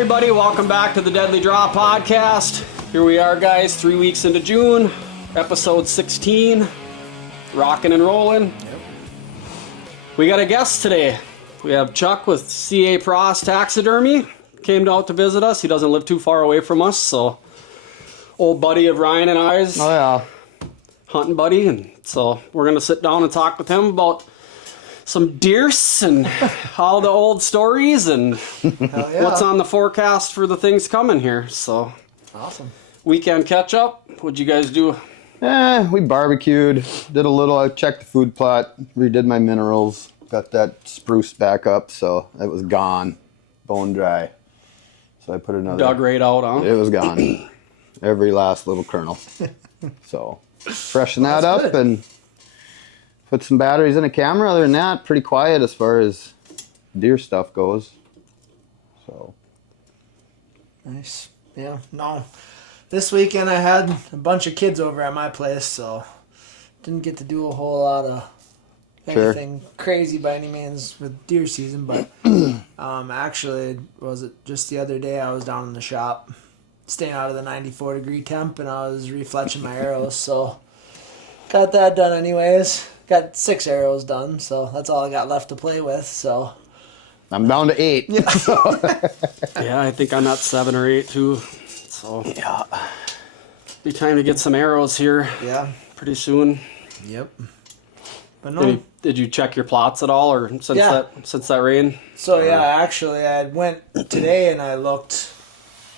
everybody, welcome back to the Deadly Draw Podcast. Here we are, guys, 3 weeks into June, episode 16, rocking and rolling. Yep. We got a guest today. We have Chuck with CA Pross Taxidermy. Came out to visit us. He doesn't live too far away from us, so old buddy of Ryan and I's. Oh, yeah. Hunting buddy, and so we're going to sit down and talk with him about some deers and all the old stories and what's on the forecast for the things coming here. So awesome. Weekend catch up. What'd you guys do? We barbecued, did a little, I checked the food plot, redid my minerals, got that spruce back up, so it was gone, bone dry. So I put another. Dug right out, huh? It was gone. Every last little kernel. So freshen that up good. And put some batteries in a camera. Other than that, pretty quiet as far as deer stuff goes. So nice. Yeah. No. This weekend I had a bunch of kids over at my place, so didn't get to do a whole lot of anything crazy by any means with deer season, but actually was it just the other day I was down in the shop staying out of the 94-degree temp and I was refletching my arrows, so got that done anyways. Got 6 arrows done, so that's all I got left to play with. So I'm down to 8. Yeah, yeah, I think I'm at 7 or 8 too. So yeah, be time to get some arrows here. Yeah, pretty soon. Yep. But no. Did you check your plots at all, or since that rain? So yeah, actually, I went today and I looked.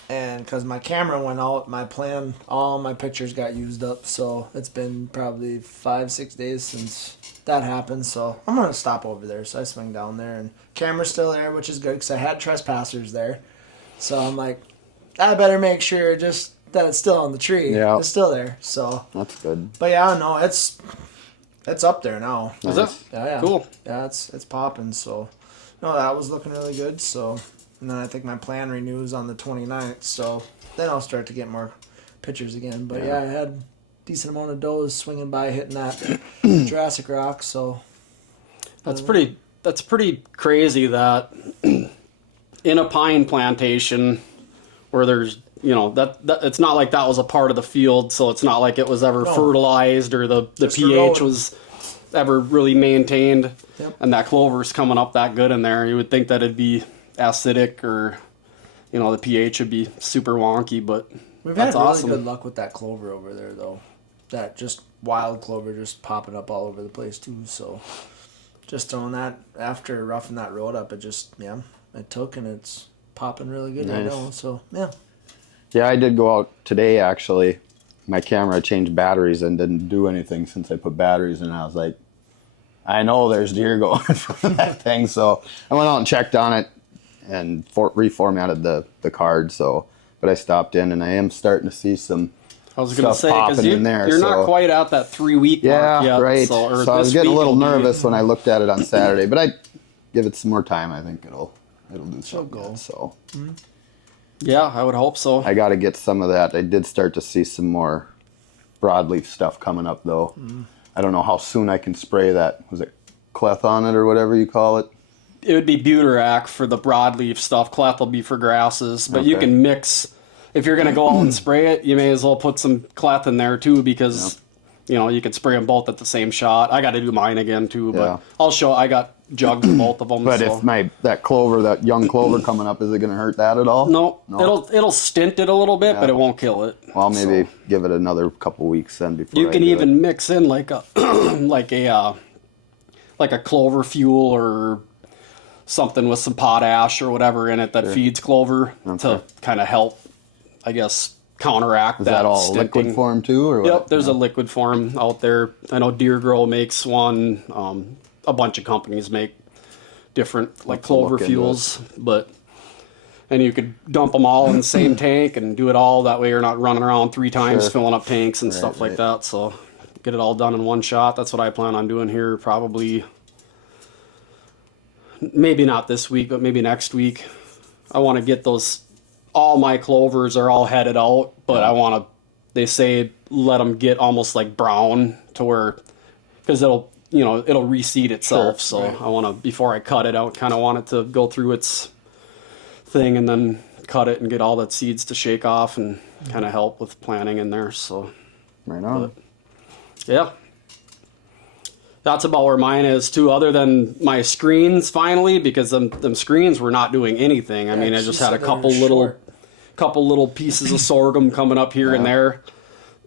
And because my camera went out, my plan, all my pictures got used up. So it's been probably 5-6 days since that happened. So I'm going to stop over there. So I swing down there and camera's still there, which is good because I had trespassers there. So I'm like, I better make sure just that it's still on the tree. Yeah. It's still there. So that's good. But yeah, no, it's up there now. Is it? Yeah. Cool. Yeah, it's popping. So no, that was looking really good. So. And then I think my plan renews on the 29th, so then I'll start to get more pictures again. But yeah I had a decent amount of does swinging by hitting that Jurassic Rock, so. That's pretty crazy that in a pine plantation where there's, that it's not like that was a part of the field, so it's not like it was ever fertilized or the pH was ever really maintained. Yep. And that clover's coming up that good in there. You would think that it'd be acidic or the pH would be super wonky, but we've had really awesome. good luck with that clover over there though. That just wild clover just popping up all over the place too, so just throwing that after roughing that road up, it took and it's popping really good right now, so yeah, I did go out today actually. My camera changed batteries and didn't do anything since I put batteries in. I was like, I know there's deer going from that thing, so I went out and checked on it and reformatted the card. So, but I stopped in and I am starting to see some. I was going to say because you're not quite at that 3 week mark yet. Right. So I was getting a little nervous when I looked at it on Saturday, but I give it some more time. I think it'll do something. Good, so. Mm-hmm. Yeah, I would hope so. I got to get some of that. I did start to see some more broadleaf stuff coming up though. Mm-hmm. I don't know how soon I can spray that. Was it cleth on it or whatever you call it? It would be buterac for the broadleaf stuff. Cleth will be for grasses. But you can mix. If you're going to go out and spray it, you may as well put some cleth in there too because, you could spray them both at the same shot. I got to do mine again too, but I'll show. I got jugs of both of them. But if that young clover coming up, is it going to hurt that at all? No. It'll stint it a little bit, but it won't kill it. Well, maybe give it another couple weeks then before you can even mix in like a like a clover fuel or something with some potash or whatever in it that feeds clover to kind of help, I guess, counteract that. Is that all stinting. liquid form too? Or what? Yep, there's a liquid form out there. I know Deer Grow makes one. A bunch of companies make different like clover fuels, and you could dump them all in the same tank and do it all. That way you're not running around 3 times filling up tanks and stuff like that. So get it all done in one shot. That's what I plan on doing here probably. Maybe not this week, but maybe next week. I want to get all my clovers are all headed out, but they say let them get almost like brown to where, because it'll reseed itself. I want to, before I cut it out, kind of want it to go through its thing and then cut it and get all the seeds to shake off and kind of help with planting in there. So, Right on. but, yeah. That's about where mine is too, other than my screens finally, because them screens were not doing anything. I mean, I just had a couple little pieces of sorghum coming up here and there.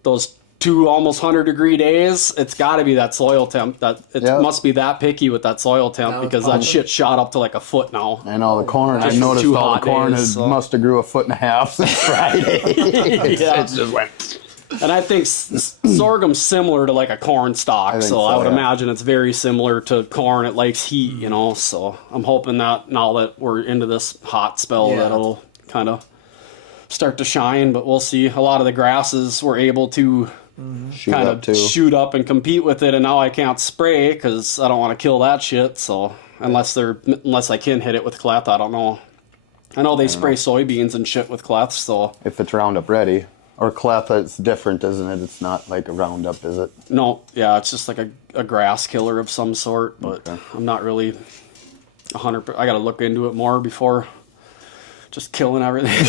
Those 2 almost 100-degree days, it's got to be that soil temp. That it must be that picky with that soil temp, because that shit shot up to like a foot now. And all the corn, I Just noticed 2 all the hot corn days, must have grew 1.5 feet since Friday. It just went. And I think sorghum's similar to like a corn stalk, so I would imagine it's very similar to corn. It likes heat, you know, so I'm hoping that now that we're into this hot spell that it'll kind of start to shine, but we'll see. A lot of the grasses were able to kind of shoot up and compete with it, and now I can't spray because I don't want to kill that shit, so unless I can hit it with cleth, I don't know. I know they spray soybeans and shit with cleth, so... If it's Roundup ready. Or cleth, it's different, isn't it? It's not like a Roundup, is it? No, yeah, it's just like a grass killer of some sort, but I'm not really 100%. I got to look into it more before just killing everything.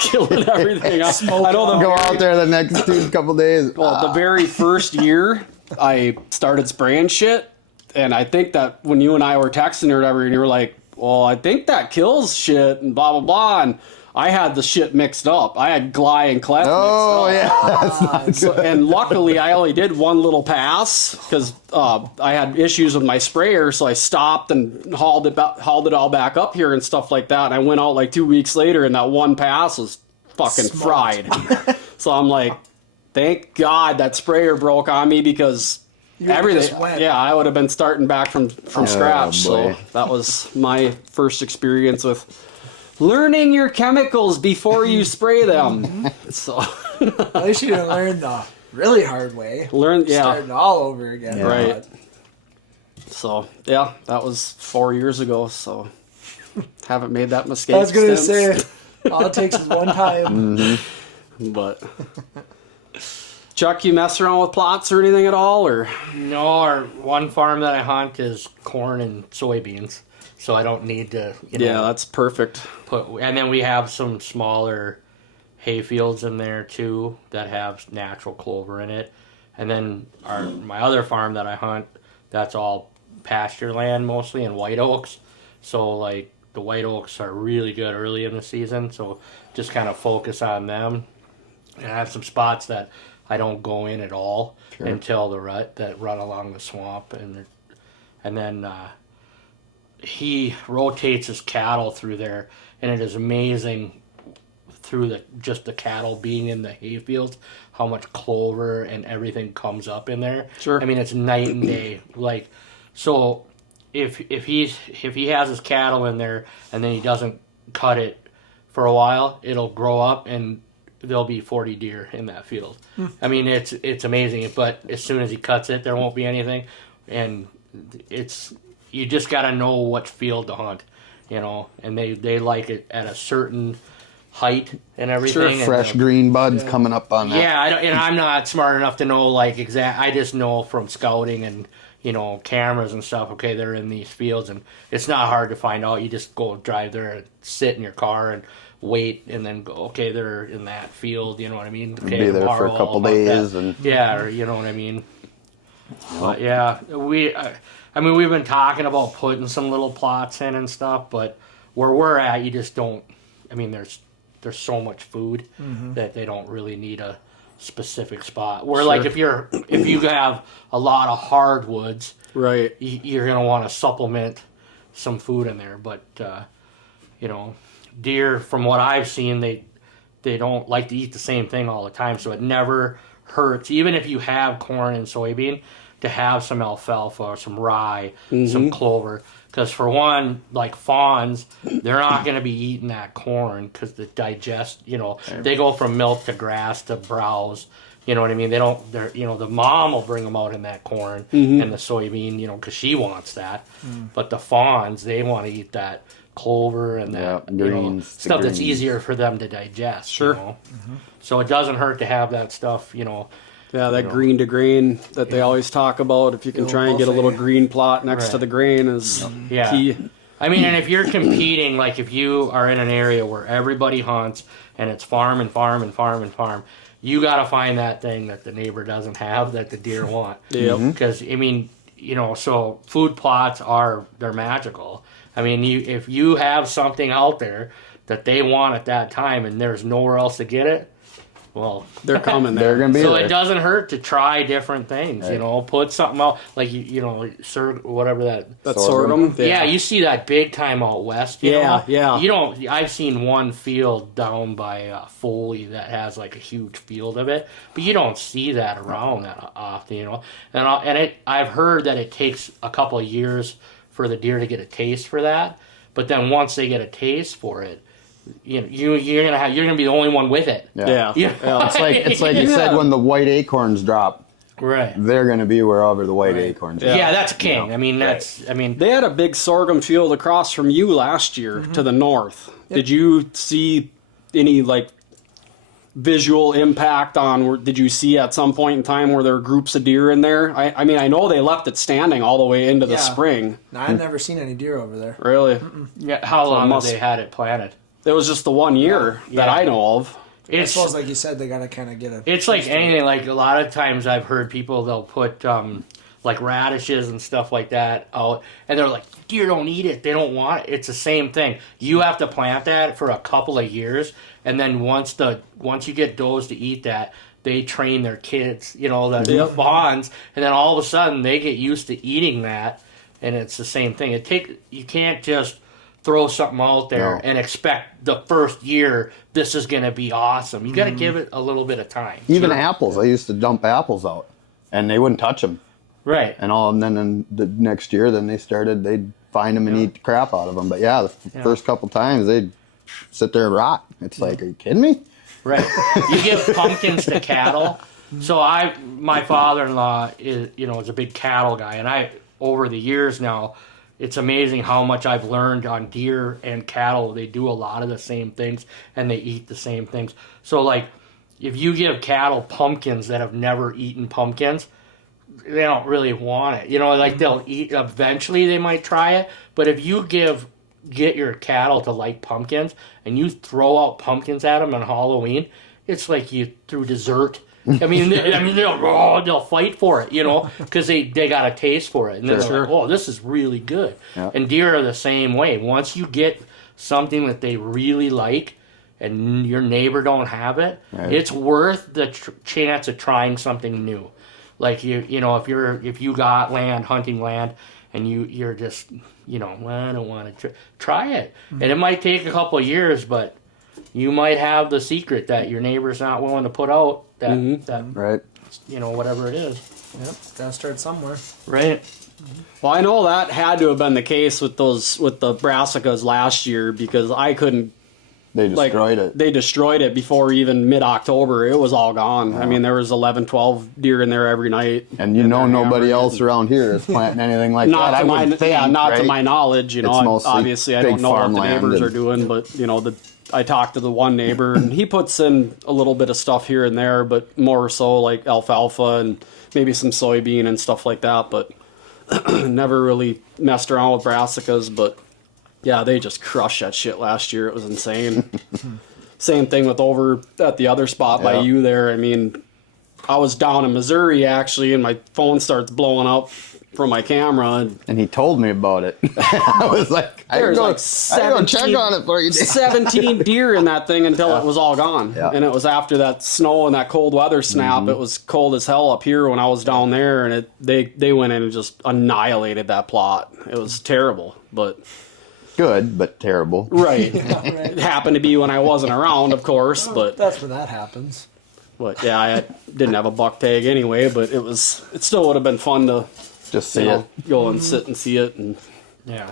Killing everything. I know go out there the next couple days. Well, the very first year I started spraying shit, and I think that when you and I were texting or whatever, and you were like, well, I think that kills shit and blah, blah, blah, and I had the shit mixed up. I had Gly and Clef mixed up. Oh, yeah, that's not good. So, and luckily, I only did one little pass because I had issues with my sprayer, so I stopped and hauled it all back up here and stuff like that. And I went out like 2 weeks later, and that one pass was fucking fried. So I'm like, thank God that sprayer broke on me, because everything. Yeah, I would have been starting back from scratch. So that was my first experience with learning your chemicals before you spray them. So at least you didn't learn the really hard way. Starting all over again. Yeah. Right. So yeah, that was 4 years ago. So haven't made that mistake. I was gonna say, all it takes is one time. But Chuck, you mess around with plots or anything at all, or? No, our one farm that I hunt is corn and soybeans. So I don't need to, Yeah, that's perfect. And then we have some smaller hay fields in there too that have natural clover in it. And then my other farm that I hunt, that's all pasture land mostly, and white oaks. So like the white oaks are really good early in the season. So just kind of focus on them. And I have some spots that I don't go in at all until the rut that run along the swamp, and then. He rotates his cattle through there, and it is amazing through the cattle being in the hayfields how much clover and everything comes up in there. Sure. I mean, it's night and day. Like, so if he has his cattle in there and then he doesn't cut it for a while, it'll grow up and there'll be 40 deer in that field. I mean, it's amazing. But as soon as he cuts it, there won't be anything, and you just got to know what field to hunt, and they like it at a certain height and everything. Sure, fresh green buds coming up on that. Yeah, I'm not smart enough to know like exact. I just know from scouting and cameras and stuff. Okay, they're in these fields, and it's not hard to find out. You just go drive there and sit in your car and wait, and then go. Okay, they're in that field. You know what I mean? Okay, be there for a couple days, and or you know what I mean. But yeah, we've been talking about putting some little plots in and stuff, but where we're at, you just don't. I mean, there's so much food that they don't really need a specific spot. Where like if you have a lot of hardwoods, right, you're gonna want to supplement some food in there. But deer, from what I've seen, they don't like to eat the same thing all the time, so it never hurts, even if you have corn and soybean, to have some alfalfa or some rye, some clover. Because for one, like fawns, they're not going to be eating that corn because the they go from milk to grass to browse. You know what I mean? The mom will bring them out in that corn and the soybean, because she wants that. But the fawns, they want to eat that clover and that greens, stuff that's easier for them to digest. Sure. So it doesn't hurt to have that stuff, Yeah, that green to grain that they always talk about. If you can try and get a little green plot next to the grain is key. I mean, and if you're competing, like if you are in an area where everybody hunts and it's farm and farm and farm and farm, you got to find that thing that the neighbor doesn't have that the deer want. Yep. Because, I mean, so food plots they're magical. I mean, if you have something out there that they want at that time and there's nowhere else to get it, well, they're coming there. They're gonna be so there. it doesn't hurt to try different things, Right. put something out, like, whatever that. That's Sorghum. sorghum. Yeah, you see that big time out west. You Yeah, know? yeah. You don't. I've seen one field down by Foley that has like a huge field of it, but you don't see that around that often. I've heard that it takes a couple of years for the deer to get a taste for that, but then once they get a taste for it, you're gonna be the only one with it. Yeah. It's like you said, when the white acorns drop, Right. they're going to be wherever the white acorns are. Yeah, that's king. I mean, They had a big sorghum field across from you last year to the north. Yep. Did you see any like visual impact on? Did you see at some point in time where there were groups of deer in there? I mean, I know they left it standing all the way into the Yeah. spring. No, I've never seen any deer over there. Really, how long have must- they had it planted? it was just the one year that Yeah. I know of. I suppose, like you said, they got to kind of get a... It's like anything. Like a lot of times I've heard people, they'll put like radishes and stuff like that out, and they're like, deer don't eat it. They don't want it. It's the same thing. You have to plant that for a couple of years, and then once you get does to eat that, they train their kids, the fawns, and then all of a sudden they get used to eating that, and it's the same thing. You can't just throw something out there and expect the first year this is going to be awesome. You got to give it a little bit of time. Even apples. I used to dump apples out, and they wouldn't touch them. Right. And then in the next year, then they'd find them and eat the crap out of them. But the first couple times, they'd sit there and rot. It's like, are you kidding me? Right. You give pumpkins to cattle. So my father-in-law is a big cattle guy, and over the years now, it's amazing how much I've learned on deer and cattle. They do a lot of the same things, and they eat the same things. So, like, if you give cattle pumpkins that have never eaten pumpkins, they don't really want it. They'll eat, eventually they might try it, but if you get your cattle to like pumpkins, and you throw out pumpkins at them on Halloween, it's like you threw dessert. I mean, they'll fight for it, because they got a taste for it, and they're like, "Oh, this is really good." Yeah. And deer are the same way. Once you get something that they really like, and your neighbor don't have it, it's worth the chance of trying something new. Like if you got hunting land, and you're just I don't want to try it, and it might take a couple of years, but you might have the secret that your neighbor's not willing to put out. That Right. whatever it is. Yep, gotta start somewhere. Right. Well, I know that had to have been the case with the brassicas last year, because I couldn't. They destroyed it. They destroyed it before even mid-October. It was all gone. I mean, there was 11, 12 deer in there every night. And nobody else around here is planting anything like Not that. to my right? to my knowledge. It's mostly Obviously, I big don't know what the farmland neighbors are and- doing, but I talked to the one neighbor, and he puts in a little bit of stuff here and there, but more so like alfalfa and maybe some soybean and stuff like that. But never really messed around with brassicas. But yeah, they just crushed that shit last year. It was insane. Same thing with over at the other spot by you there. I mean, I was down in Missouri actually, and my phone starts blowing up from my camera, And he told me about it. I was like, I There's go, like I go check 17 on it for you. 17 deer in that thing until it was all gone. Yeah. And it was after that snow and that cold weather snap. It was cold as hell up here when I was down there, and they went in and just annihilated that plot. It was terrible, but Good, but terrible. right. Right. It happened to be when I wasn't around, of course, but That's when that happens. yeah, I didn't have a buck tag anyway, but it still would have been fun to Just see it. go and sit and see it and Yeah.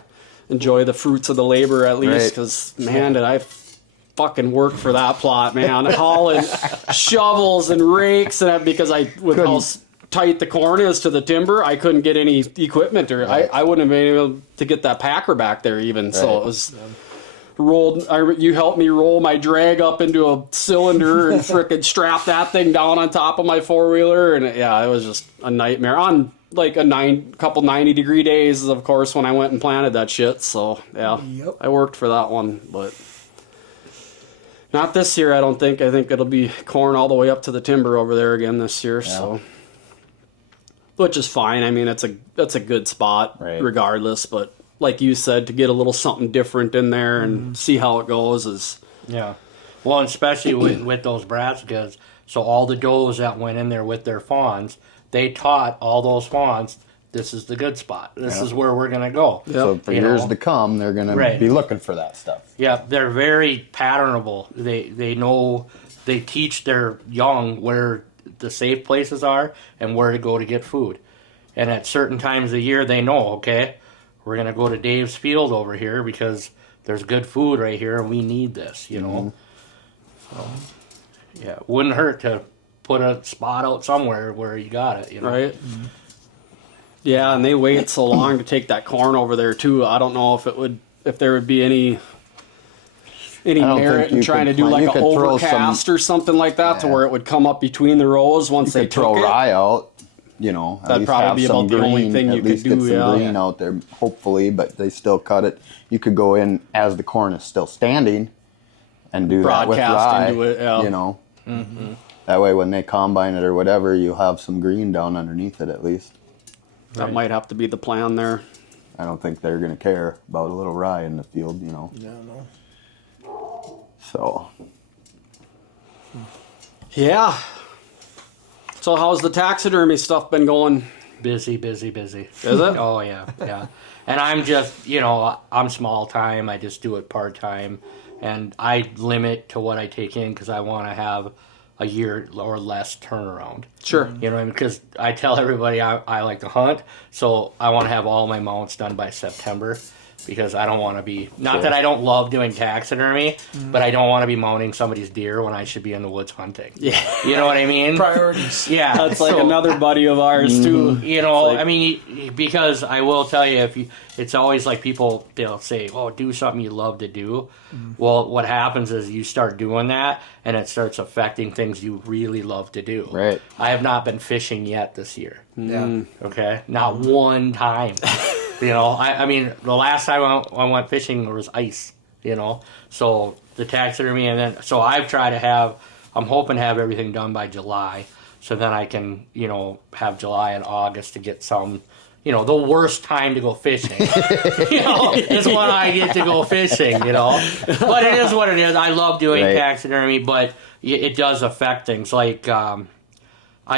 enjoy the fruits of the labor at least, Right. because man, did I fucking work for that plot, man. Hauling shovels and rakes, and because with how tight the corn is to the timber, I couldn't get any equipment, or I wouldn't have been able to get that packer back there even. So Right. it was you helped me roll my drag up into a cylinder and frickin' strap that thing down on top of my four-wheeler, and yeah, it was just a nightmare. On like couple 90-degree days, of course, when I went and planted that shit. So yeah, Yep. I worked for that one, but not this year. I don't think. I think it'll be corn all the way up to the timber over there again this year. Yeah. So, which is fine. I mean, that's a good spot Right. regardless. But like you said, to get a little something different in there and see how it goes is. Yeah. Well, and especially with those brassicas, so all the does that went in there with their fawns, they taught all those fawns, this is the good spot. This is where we're going to go. So for years to come, they're going to be looking for that stuff. Yeah, they're very patternable. They know, they teach their young where the safe places are and where to go to get food. And at certain times of the year, they know, okay, we're going to go to Dave's field over here because there's good food right here and we need this, you know. So, yeah, it wouldn't hurt to put a spot out somewhere where you got it, you know. Right. Yeah, and they wait so long to take that corn over there too. I don't know if there would be any merit in trying to do like an overcast or something like that to where it would come up between the rows once they throw took it. rye out, you know. That'd probably be about the only thing you could do. Get some green out there, hopefully, but they still cut it. You could go in as the corn is still standing and do that with rye, into it, you know. Mm-hmm. That way when they combine it or whatever, you have some green down underneath it at least. That might have to be the plan there. I don't think they're going to care about a little rye in the field, you know. Yeah, no. So. Yeah. So how's the taxidermy stuff been going? Busy, busy, busy. Is it? Oh, yeah, yeah. And I'm just, you know, I'm small time. I just do it part time. And I limit to what I take in because I want to have a year or less turnaround. Sure. You know what I mean? Because I tell everybody I like to hunt, so I want to have all my mounts done by September because I don't want to be, not that I don't love doing taxidermy, but I don't want to be mounting somebody's deer when I should be in the woods hunting. Yeah. You know what I mean? Priorities. Yeah. That's like another buddy of ours too. You know, Like- I mean, because I will tell you, it's always like people, they'll say, oh, do something you love to do. Well, what happens is you start doing that, and it starts affecting things you really love to do. Right. I have not been fishing yet this year. Yeah. Okay? Not one time. You know, I mean, the last time I went fishing, there was ice, you know. So the taxidermy, and then, so I've tried to I'm hoping to have everything done by July. So then I can, you know, have July and August to get some, you know, the worst time to go fishing. You know, is when I get to go fishing, you know. But it is what it is. I love doing taxidermy, but it does affect things. Like, I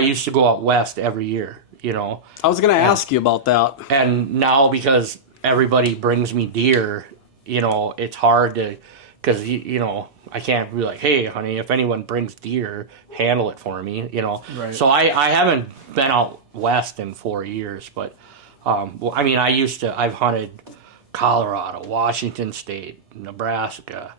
used to go out west every year, you know. I was going to ask you about that. And now because everybody brings me deer, you know, it's hard to, because, you know, I can't be like, hey, honey, if anyone brings deer, handle it for me, you know. Right. So I haven't been out west in 4 years, but, well, I mean, I've hunted Colorado, Washington State, Nebraska,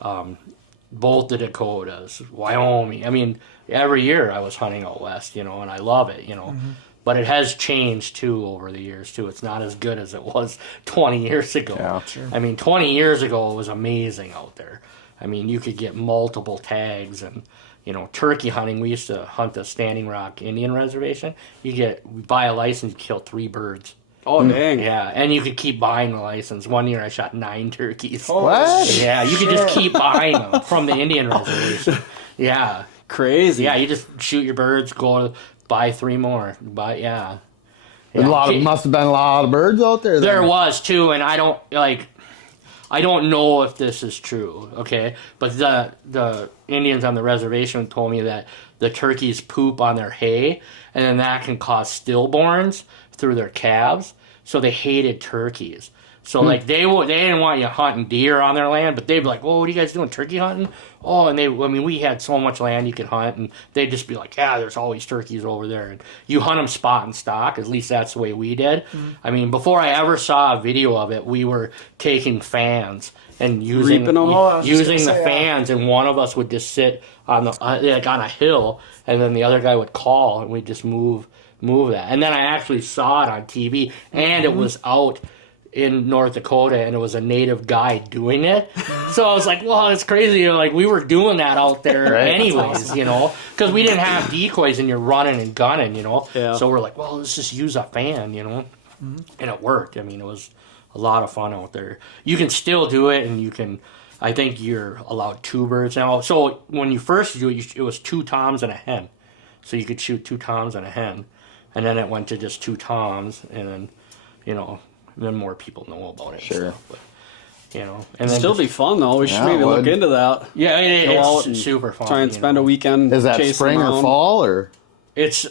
both the Dakotas, Wyoming. I mean, every year I was hunting out west, you know, and I love it, you know. Mm-hmm. But it has changed, too, over the years, too. It's not as good as it was 20 years ago. Yeah, sure. I mean, 20 years ago, it was amazing out there. I mean, you could get multiple tags and, you know, turkey hunting. We used to hunt the Standing Rock Indian Reservation. You buy a license, you kill 3 birds. Oh, dang. Yeah, and you could keep buying the license. One year I shot 9 turkeys. What? Yeah, you could just keep buying them from the Indian Reservation. Yeah. Crazy. Yeah, you just shoot your birds, go buy 3 more. Yeah. Must have been a lot of birds out there. There was too, and I don't know if this is true, okay? But the Indians on the reservation told me that the turkeys poop on their hay, and then that can cause stillborns through their calves. So they hated turkeys. So like they didn't want you hunting deer on their land, but they'd be like, "Oh, what are you guys doing? Turkey hunting?" Oh, and we had so much land you could hunt, and they'd just be like, "Yeah, there's always turkeys over there." And you hunt them spot and stock. At least that's the way we did. I mean, before I ever saw a video of it, we were taking fans and using Reaping 'em? the fans, and one of us would just sit on the like on a hill, and then the other guy would call, and we'd just move that. And then I actually saw it on TV, and it was out in North Dakota, and it was a native guy doing it. So I was like, well, it's crazy. You know, like, we were doing that out there Right. anyways, you know, because we didn't have decoys and you're running and gunning, you know. Yeah. So we're like, well, let's just use a fan, you know. And it worked. I mean, it was a lot of fun out there. You can still do it, and you can, I think you're allowed 2 birds now. So when you first do it, it was 2 toms and a hen. So you could shoot 2 toms and a hen. And then it went to just 2 toms, and then, you know, then more people know about it. Sure. And stuff, but, you know, and then Still be fun though. We should Yeah, maybe it look would. into that. yeah, Go out it's and super fun. Try and you spend know. a weekend. Is that chasing spring or around. fall or? It's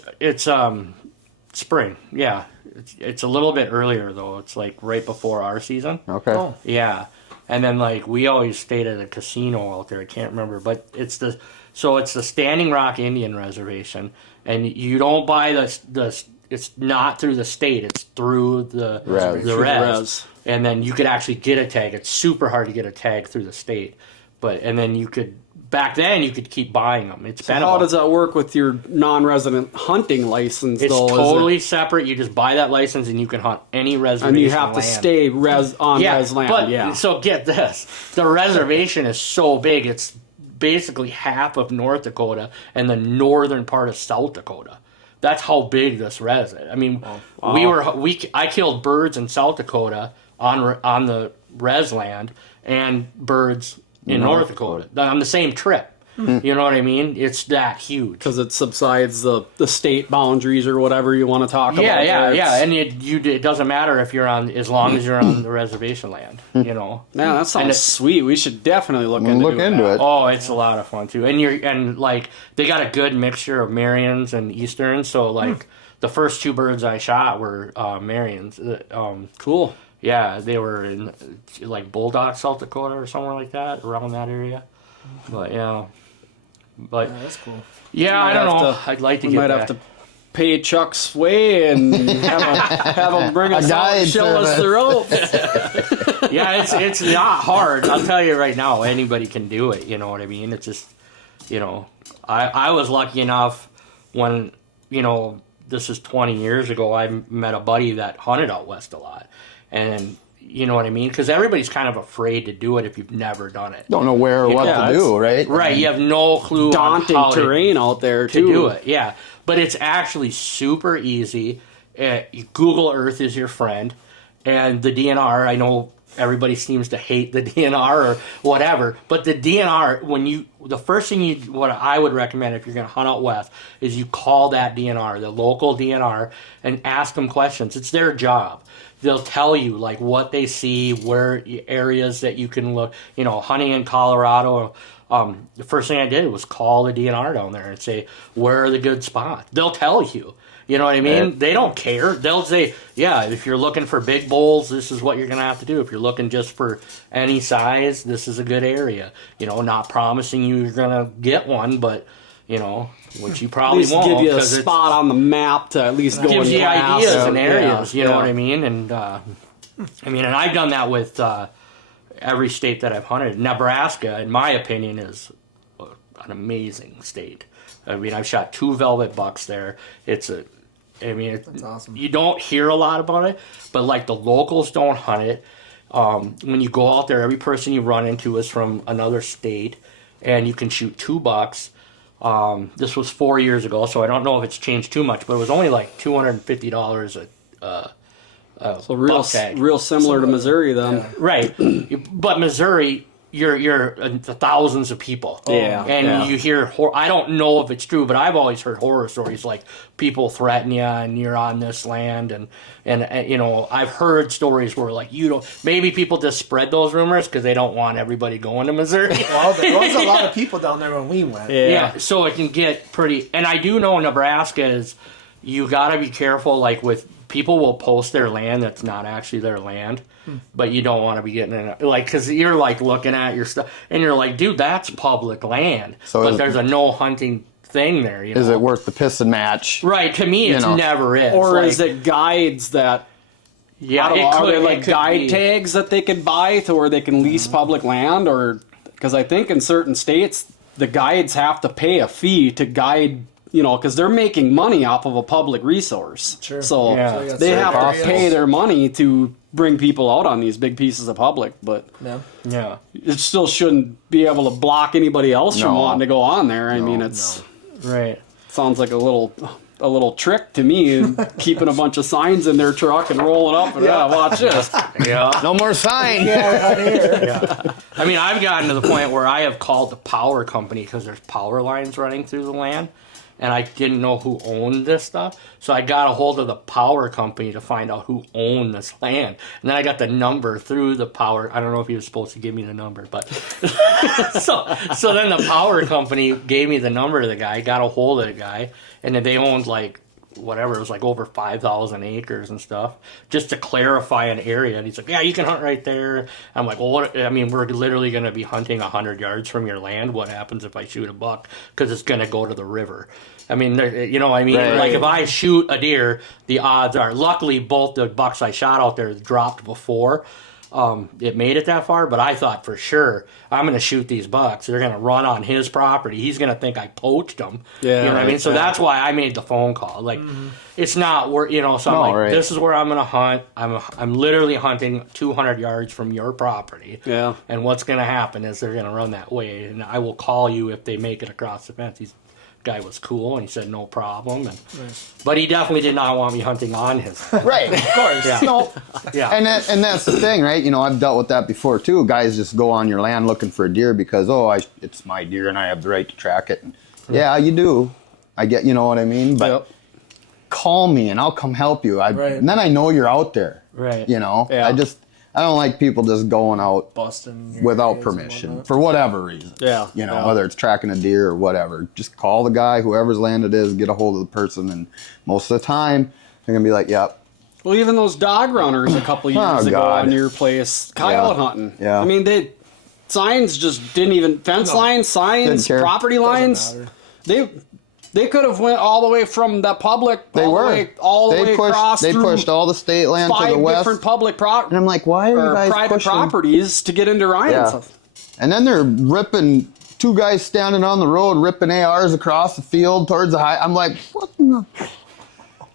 spring. Yeah, it's a little bit earlier though. It's like right before our season. Okay. Oh. Yeah, and then like we always stayed at a casino out there. I can't remember, but it's the Standing Rock Indian Reservation, and you don't buy the. It's not through the state. It's through the Res. the Through the res. res. And then you could actually get a tag. It's super hard to get a tag through the state, and then you could. Back then, you could keep buying them. It's been How about- does that work with your non-resident hunting license? It's though? totally separate. You just buy that license and you can hunt any reservation. and you have to land. stay on res land. But yeah. so get this: the reservation is so big. It's basically half of North Dakota and the northern part of South Dakota. That's how big this res is. I mean, I killed birds in South Dakota on the res land and birds in North Dakota on the same trip. You know what I mean? It's that huge. Because it subsides the state boundaries or whatever you want to talk about. Yeah, there. yeah, It's- and it doesn't matter if you're on, as long as you're on the reservation land, you know. Man, that sounds And sweet. We should definitely look into it. Oh, it's a lot of fun too, and like they got a good mixture of Marians and Easterns. So like the first 2 birds I shot were Marians. Cool. Yeah, they were in like Bulldog, South Dakota, or somewhere like that, around that area. But yeah, Yeah, that's cool. yeah, I Might don't have know. to- I'd like to We get might back. have to pay Chuck Sway and have him bring us out guide and show us the ropes. Yeah, it's not hard. I'll tell you right now, anybody can do it. You know what I mean? It's just, you know, I was lucky enough when, you know, this is 20 years ago, I met a buddy that hunted out west a lot. And you know what I mean? Because everybody's kind of afraid to do it if you've never done it. Don't know where or what Yeah, to do, right? Right, you have no clue Daunting on how terrain out there, to too. do it. Yeah, but it's actually super easy. Google Earth is your friend, and the DNR. I know everybody seems to hate the DNR or whatever, but the DNR, the first thing what I would recommend if you're going to hunt out west is you call that DNR, the local DNR, and ask them questions. It's their job. They'll tell you like what they see, where areas that you can look. You know, hunting in Colorado. The first thing I did was call the DNR down there and say, where are the good spots? They'll tell you. You know what I mean? Right. They don't care. They'll say, yeah, if you're looking for big bulls, this is what you're going to have to do. If you're looking just for any size, this is a good area. You know, not promising you you're going to get one, but, you know, which you At probably least won't. give you a 'cause it's- spot on the map to at least go gives and you pass. ideas and Yeah, areas, you know yeah. what I mean? And and I've done that with every state that I've hunted. Nebraska, in my opinion, is an amazing state. I mean, I've shot 2 velvet bucks there. That's awesome. You don't hear a lot about it, but like the locals don't hunt it. When you go out there, every person you run into is from another state, and you can shoot 2 bucks. This was 4 years ago, so I don't know if it's changed too much, but it was only like $250 So real, tag. real similar to Missouri then. Yeah. Right, but Missouri, you're the thousands of people. Yeah, and yeah. you hear. I don't know if it's true, but I've always heard horror stories like people threaten you, and you're on this land, and you know, I've heard stories where like you don't. Maybe people just spread those rumors because they don't want everybody going to Missouri. Well, there was a lot of people down there when we went. Yeah, so it can get pretty. And I do know Nebraska is. You got to be careful, like with people will post their land that's not actually their land, but you don't want to be getting in it, like, because you're like looking at your stuff and you're like, dude, that's public land, So but there's a no hunting thing there. You know? Is it worth the piss and match? Right, to me, it's know. never is. Or like, is it guides that, Yeah, I don't know, it are could, there it like could guide be. tags that they could buy to where they can lease public land? Or, because I think in certain states, the guides have to pay a fee to guide, you know, because they're making money off of a public resource. Sure. So Yeah. So you got they certain have to areas. pay their money to bring people out on these big pieces of public, but Yeah. it still shouldn't be able to block anybody else from No. wanting to go on there. I No. mean, it's Right. sounds like a little trick to me, keeping a bunch of signs in their truck and rolling up and watch this. Yeah. No more sign. Yeah. I mean, I've gotten to the point where I have called the power company because there's power lines running through the land, and I didn't know who owned this stuff. So I got a hold of the power company to find out who owned this land. And then I got the number through the power. I don't know if he was supposed to give me the number, but so then the power company gave me the number of the guy, got a hold of the guy, and then they owned like whatever, it was like over 5,000 acres and stuff, just to clarify an area. And he's like, yeah, you can hunt right there. I'm like, well, what? I mean, we're literally going to be hunting 100 yards from your land. What happens if I shoot a buck? Because it's going to go to the river. I mean, you know, I mean, Right. like if I shoot a deer, the odds are, luckily both the bucks I shot out there dropped before it made it that far, but I thought for sure I'm going to shoot these bucks. They're going to run on his property. He's going to think I poached them. Yeah, you know what I mean? So right. that's why I made the phone call. Like, it's not where, you know, so I'm like, right. this is where I'm going to hunt. I'm literally hunting 200 yards from your property. Yeah. And what's going to happen is they're going to run that way, and I will call you if they make it across the fence. Guy was cool, and he said no problem, but he definitely did not want me hunting on his land. Right, of course. Yeah. No. Yeah. And that's the thing, right? You know, I've dealt with that before too. Guys just go on your land looking for a deer because it's my deer and I have the right to track it. And, yeah, you do. I get, you know what I mean. But Yep. call me and I'll come help you. Right. And then I know you're out there. Right. You know. Yeah. I don't like people just going out Busting your without areas and permission whatnot. for whatever reason. Yeah, You know, yeah. whether it's tracking a deer or whatever. Just call the guy, whoever's land it is, get a hold of the person, and most of the time they're gonna be like, "Yep." Well, even those dog runners a couple years Oh, ago God. on your place, coyote hunting. Yeah. I mean, signs just didn't even, fence lines, signs, Didn't care. property lines. matter. They could have went all the way from the public, They all were. the way across They through pushed all the state land to 5 the west. different public And I'm like, why are you or guys private pushing? properties to get into Ryan's. Yeah. And then they're ripping, two guys standing on the road ripping ARs across the field towards the high. I'm like, what in the...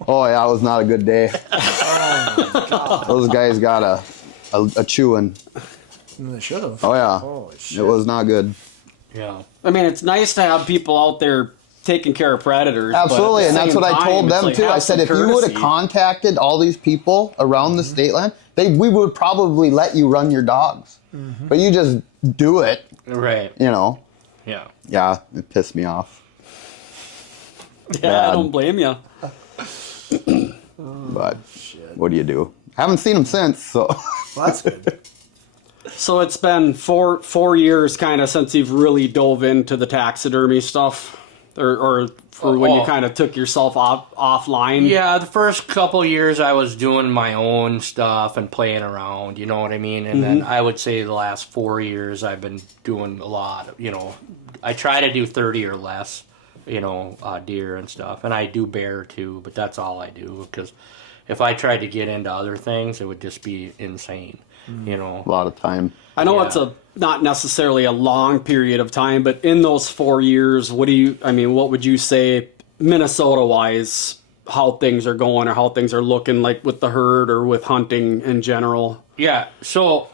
Oh, yeah, it was not a good day. Oh my god. Those guys got a chewing. They should have. Oh, yeah. Holy shit. It was not good. Yeah. I mean, it's nice to have people out there taking care of predators. but at Absolutely, the and that's same what I time, told it's them like, too. have I said some if you would have courtesy. contacted all these people around the state land, we would probably let you run your dogs. But you just do it, Right. you know. Yeah. Yeah, it pissed me off. Yeah, bad. I don't blame you. But what do you do? Haven't seen them since, so. Well, that's good. So it's been four years kind of since you've really dove into the taxidermy stuff, or for when you kind of took yourself offline. Yeah, the first couple years I was doing my own stuff and playing around, you know what I mean? And then I would say the last 4 years I've been doing a lot, you know. I try to do 30 or less, you know, deer and stuff. And I do bear too, but that's all I do because if I tried to get into other things, it would just be insane, you know. A lot of time. I know Yeah. it's not necessarily a long period of time, but in those 4 years, what would you say Minnesota-wise, how things are going or how things are looking like with the herd or with hunting in general? Yeah, so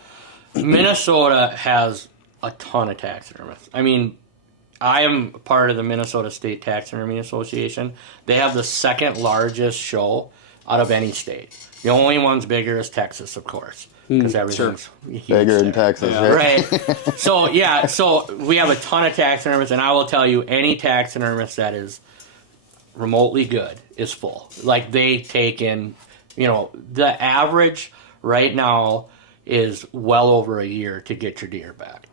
Minnesota has a ton of taxidermists. I mean, I am part of the Minnesota State Taxidermy Association. They have the second largest show out of any state. The only one's bigger is Texas, of course, because everything's huge Bigger there. in Texas, Yeah. right? Right. So we have a ton of taxidermists, and I will tell you, any taxidermist that is remotely good is full. Like, they take in, you know, the average right now is well over a year to get your deer back.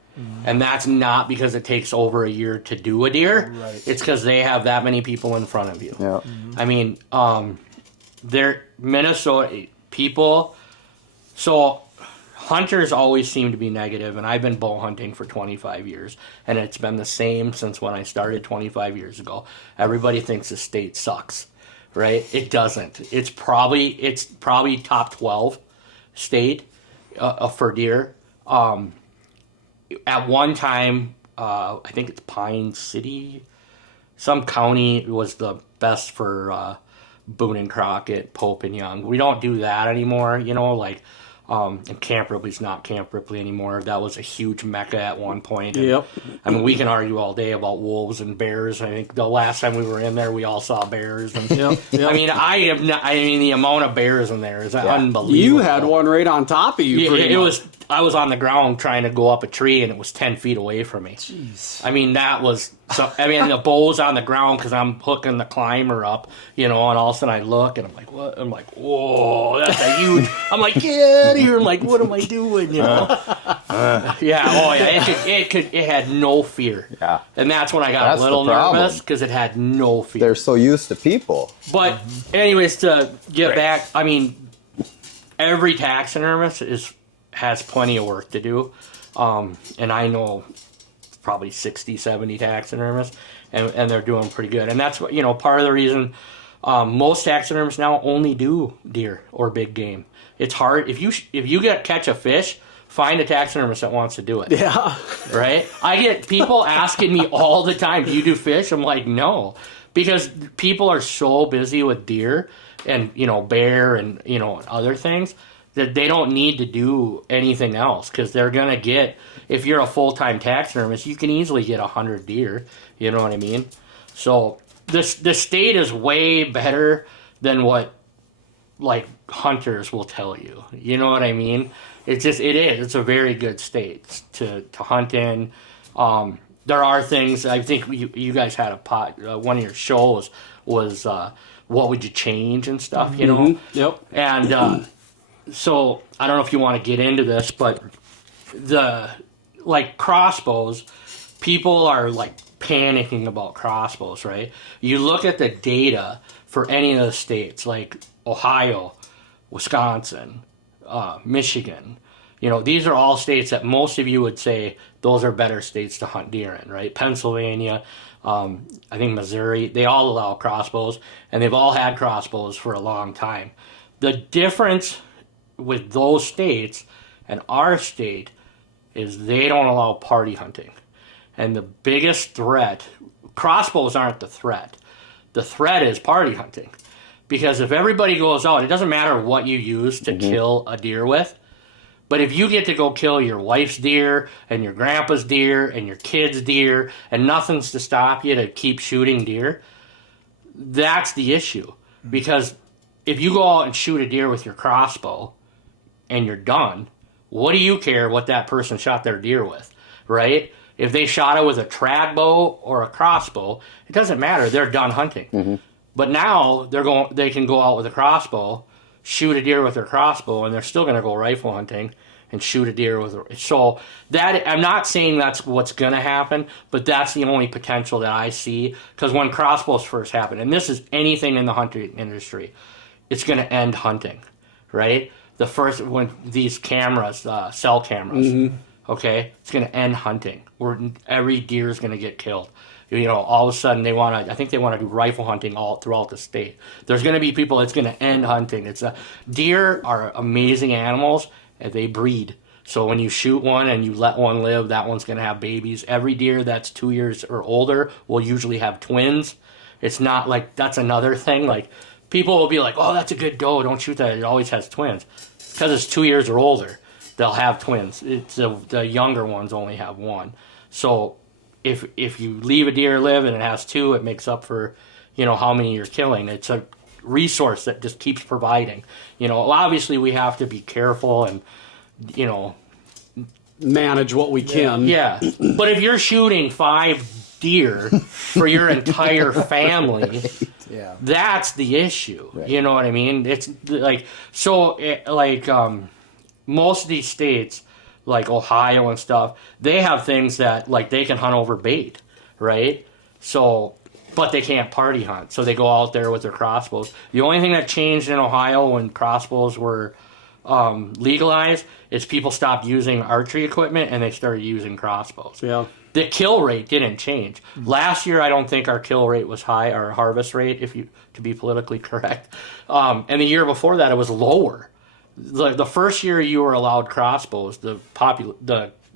And that's not because it takes over a year to do a deer. Right. It's because they have that many people in front of you. Yeah. I mean, they're Minnesota people. So hunters always seem to be negative, and I've been bow hunting for 25 years, and it's been the same since when I started 25 years ago. Everybody thinks the state sucks, right? It doesn't. It's probably top 12 state for deer. At one time, I think it's Pine City, some county was the best for Boone and Crockett, Pope and Young. We don't do that anymore, you know, like And Camp Ripley's not Camp Ripley anymore. That was a huge mecca at one point. And, Yep. I mean, we can argue all day about wolves and bears. I think the last time we were in there, we all saw bears. And, Yep. I mean, I mean, the amount of bears in there is unbelievable. You had one right on top of you. Yeah, pretty much. I was on the ground trying to go up a tree, and it was 10 feet away from me. Jeez. I mean, that was... So, I mean, the bow's on the ground because I'm hooking the climber up, and all of a sudden I look, and I'm like, what? I'm like, whoa, that's a huge... I'm like, get out of here. I'm like, what am I doing, Yeah, it had no fear. Yeah. And that's when I got That's a little the problem. nervous, because it had no fear. They're so used to people. But anyways, to get back, I mean, every taxidermist has plenty of work to do. And I know probably 60, 70 taxidermists, and they're doing pretty good. And that's what, part of the reason most taxidermists now only do deer or big game. It's hard. If you catch a fish, find a taxidermist that wants to do it. Yeah. Right? I get people asking me all the time, do you do fish? I'm like, no. Because people are so busy with deer and, bear and, other things that they don't need to do anything else, because they're going to get, if you're a full-time taxidermist, you can easily get 100 deer. You know what I mean? So the state is way better than what, like, hunters will tell you. You know what I mean? It is. It's a very good state to hunt in. There are things, I think you guys had one of your shows was what would you change and stuff, Mm-hmm. Yep. And so I don't know if you want to get into this, but crossbows, people are like panicking about crossbows, right? You look at the data for any of the states, like Ohio, Wisconsin, Michigan. These are all states that most of you would say those are better states to hunt deer in, right? Pennsylvania, I think Missouri, they all allow crossbows, and they've all had crossbows for a long time. The difference with those states and our state is they don't allow party hunting. And the biggest threat, crossbows aren't the threat. The threat is party hunting. Because if everybody goes out, it doesn't matter what you use to kill a deer with, but if you get to go kill your wife's deer and your grandpa's deer and your kid's deer and nothing's to stop you to keep shooting deer, that's the issue. Because if you go out and shoot a deer with your crossbow and you're done, what do you care what that person shot their deer with, right? If they shot it with a trad bow or a crossbow, it doesn't matter. They're done hunting. But now they can go out with a crossbow, shoot a deer with their crossbow, and they're still going to go rifle hunting and shoot a deer with a... So that, I'm not saying that's what's going to happen, but that's the only potential that I see. Because when crossbows first happened, and this is anything in the hunting industry, it's going to end hunting, right? When these cameras, cell cameras, okay, it's going to end hunting. Every deer is going to get killed. All of a sudden I think they want to do rifle hunting all throughout the state. There's going to be people that's going to end hunting. Deer are amazing animals, and they breed. So when you shoot one and you let one live, that one's going to have babies. Every deer that's 2 years or older will usually have twins. It's not like, that's another thing. Like, people will be like, oh, that's a good doe, don't shoot that, it always has twins. Because it's 2 years or older, they'll have twins. It's the younger ones only have one. So if you leave a deer live and it has two, it makes up for, how many you're killing. It's a resource that just keeps providing. Obviously we have to be careful and, manage what we can. Yeah. But if you're shooting 5 deer for your entire family, Yeah. that's the issue. Right. You know what I mean? It's like, most of these states, like Ohio and stuff, they have things that, like, they can hunt over bait, right? So, but they can't party hunt, so they go out there with their crossbows. The only thing that changed in Ohio when crossbows were legalized is people stopped using archery equipment and they started using crossbows. Yeah. The kill rate didn't change. Last year, I don't think our kill rate was high, our harvest rate, to be politically correct. And the year before that, it was lower. The first year you were allowed crossbows, the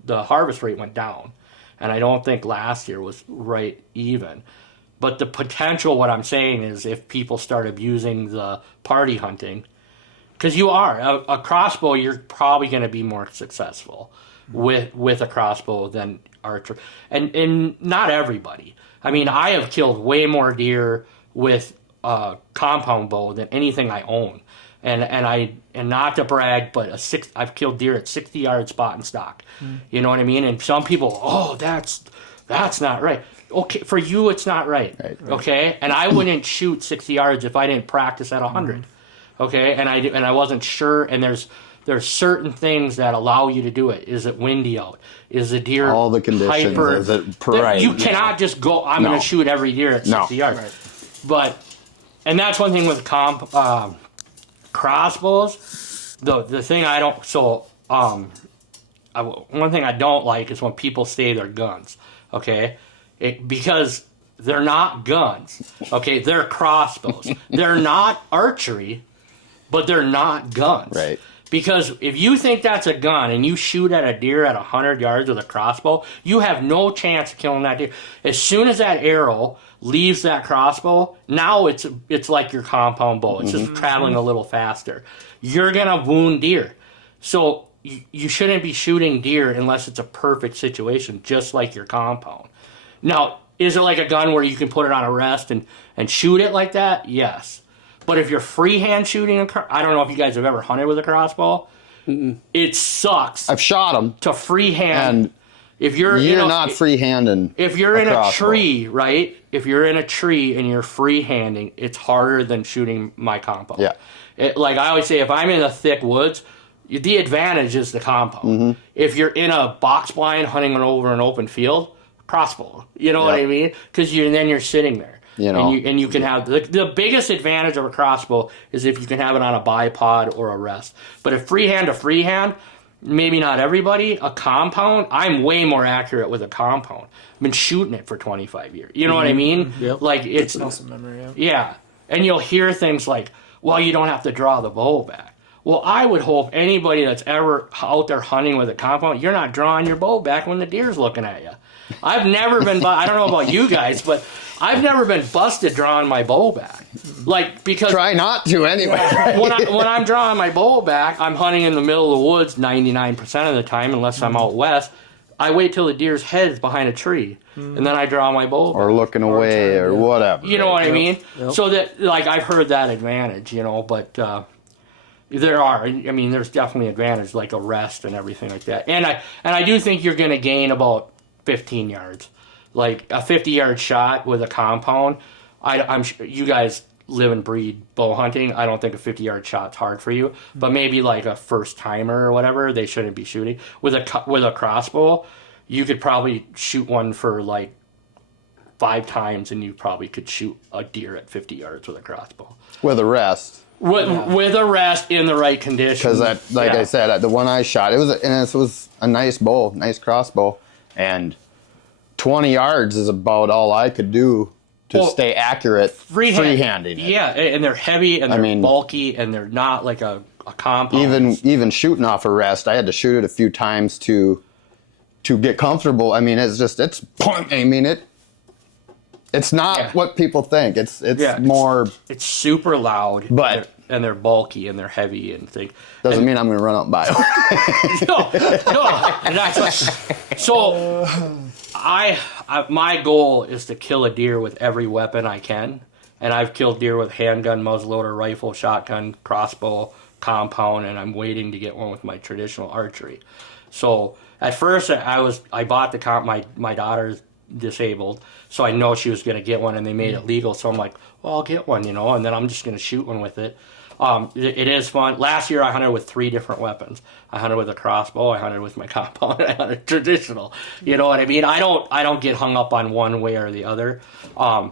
harvest rate went down, and I don't think last year was right even. But the potential, what I'm saying is, if people start abusing the party hunting, because you are a crossbow. You're probably going to be more successful with a crossbow than archer, and not everybody. I mean, I have killed way more deer with a compound bow than anything I own, and not to brag, but I've killed deer at 60-yard spot and stock. You know what I mean? And some people, oh, that's not right. Okay, for you, it's not right. Okay, and I wouldn't shoot 60 yards if I didn't practice at 100. Okay, and I wasn't sure. And there's certain things that allow you to do it. Is it windy out? Is the deer all the conditions? Hyper? Is it right? You cannot just go. I'm going to shoot every deer at 60 yards. Right. But and that's one thing with crossbows. The thing I don't one thing I don't like is when people say they're guns. Okay. Because they're not guns, okay? They're crossbows. They're not archery, but they're not guns. Right. Because if you think that's a gun and you shoot at a deer at 100 yards with a crossbow, you have no chance of killing that deer. As soon as that arrow leaves that crossbow, now it's like your compound bow. It's just traveling a little faster. You're going to wound deer. So you shouldn't be shooting deer unless it's a perfect situation, just like your compound. Now, is it like a gun where you can put it on a rest and shoot it like that? Yes. But if you're freehand shooting I don't know if you guys have ever hunted with a crossbow. It sucks. I've shot them to freehand. And if you're not freehanding. If you're in a tree, right? If you're in a tree and you're freehanding, it's harder than shooting my compound. Yeah. Like I always say, if I'm in the thick woods, the advantage is the compound. If you're in a box blind hunting over an open field, crossbow, you know what I mean? Because then you're sitting there, and you can have the biggest advantage of a crossbow is if you can have it on a bipod or a rest. But if freehand to freehand, maybe not everybody. A compound, I'm way more accurate with a compound. I've been shooting it for 25 years. You know what I mean? Yep. Like it's muscle memory. Yeah, and you'll hear things like, "Well, you don't have to draw the bow back." Well, I would hope anybody that's ever out there hunting with a compound, you're not drawing your bow back when the deer's looking at you. I've never been, I don't know about you guys, but I've never been busted drawing my bow back. Like, because... Try not to anyway. when I'm drawing my bow back, I'm hunting in the middle of the woods 99% of the time, unless I'm out west. I wait till the deer's head is behind a tree, and then I draw my bow back. Or looking away, or whatever. You know what I mean? Yep. So that, like, I've heard that advantage, but... there's definitely advantage, like a rest and everything like that. And I do think you're going to gain about 15 yards. Like a 50-yard shot with a compound, I'm sure you guys live and breed bow hunting. I don't think a 50-yard shot's hard for you, but maybe like a first-timer or whatever, they shouldn't be shooting. With a crossbow, you could probably shoot one for like 5 times, and you probably could shoot a deer at 50 yards with a crossbow. With a rest. With a rest in the right conditions. Because I said, the one I shot, it was a nice bow, nice crossbow, and 20 yards is about all I could do to stay accurate freehanding it. Yeah, and they're heavy and they're bulky and they're not like a compound. Even shooting off a rest, I had to shoot it a few times to get comfortable. I mean, it's not what people think. It's more. It's super loud, but and they're bulky and they're heavy and things. Doesn't mean I'm going to run out and buy one. No. So, my goal is to kill a deer with every weapon I can, and I've killed deer with handgun, muzzleloader, rifle, shotgun, crossbow, compound, and I'm waiting to get one with my traditional archery. So at first, I bought the comp. My daughter's disabled, so I know she was going to get one, and they made it legal. So I'm like, well, I'll get one, and then I'm just going to shoot one with it. It is fun. Last year I hunted with 3 different weapons. I hunted with a crossbow, I hunted with my compound, and I hunted traditional. You know what I mean? I don't get hung up on one way or the other. I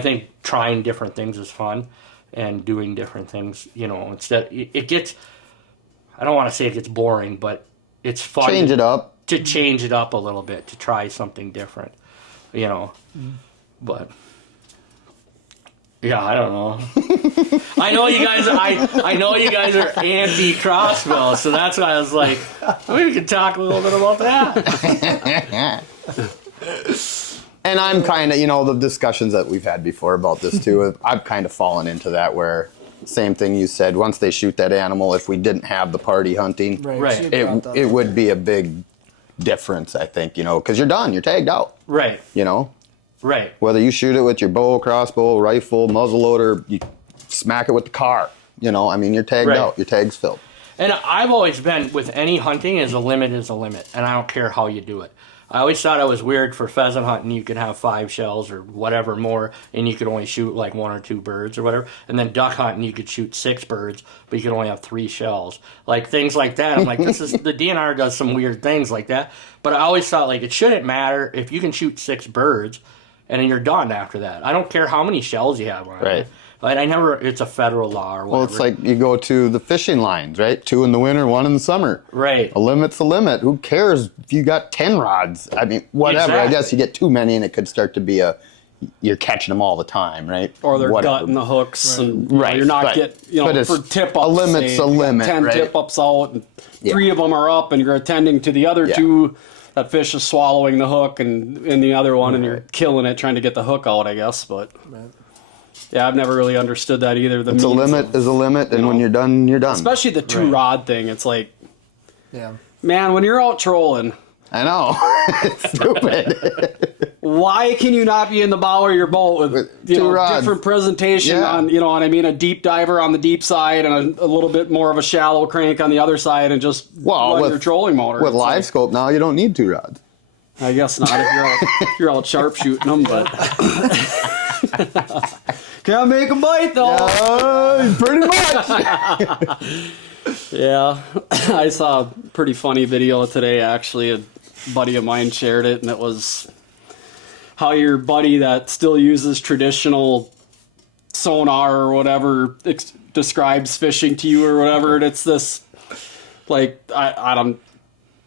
think trying different things is fun, and doing different things, instead it gets, I don't want to say it gets boring, but it's fun. Change it up. To change it up a little bit, to try something different, but yeah, I don't know. I know you guys are anti crossbow, so that's why I was like, we could talk a little bit about that. And I'm kind of, the discussions that we've had before about this too, I've kind of fallen into that where same thing you said. Once they shoot that animal, if we didn't have the party hunting, Right. So you brought that it up. would be a big difference, I think, because you're done. You're tagged out, Right. Right. Whether you shoot it with your bow, crossbow, rifle, muzzleloader, you smack it with the car, you're tagged Right. out. Your tag's filled. And I've always been, with any hunting, is a limit, and I don't care how you do it. I always thought it was weird for pheasant hunting, you could have 5 shells or whatever more, and you could only shoot like 1 or 2 birds or whatever. And then duck hunting, you could shoot 6 birds, but you could only have 3 shells. Like things like that. I'm like, the DNR does some weird things like that. But I always thought, like, it shouldn't matter if you can shoot 6 birds, and then you're done after that. I don't care how many shells you have on it. Right. Like, it's a federal law or whatever. Well, it's like you go to the fishing lines, right? 2 in the winter, 1 in the summer. Right. A limit's a limit. Who cares if you got 10 rods? I mean, whatever. Exactly. I guess you get too many and it could start to be you're catching them all the time, right? Or they're Whatever. gutting the hooks, and Right, you're not but getting, for it's- tip-ups. a limit's say, a you got limit, 10 right? tip-ups out, and Yeah. 3 of them are up, and you're attending to the other Yeah. 2. That fish is swallowing the hook, and in the other one, and you're killing it trying to get the hook out, I guess. But yeah, I've never really understood that either. It's a means limit of- is a limit, and when you're done, you're done. especially the 2-rod thing. It's like, Yeah. man, when you're out trolling, I know. It's stupid. why can you not be in the bow of your boat with 2 rods? different presentation Yeah. on, what I mean, a deep diver on the deep side and a little bit more of a shallow crank on the other side, and just run your trolling motor. With It's live like, scope now, you don't need 2 rods. I guess not if you're out sharpshooting them, but can't make them bite though. Pretty much. Yeah, I saw a pretty funny video today. Actually, a buddy of mine shared it, and it was how your buddy that still uses traditional sonar or whatever describes fishing to you or whatever, and it's this, like, I don't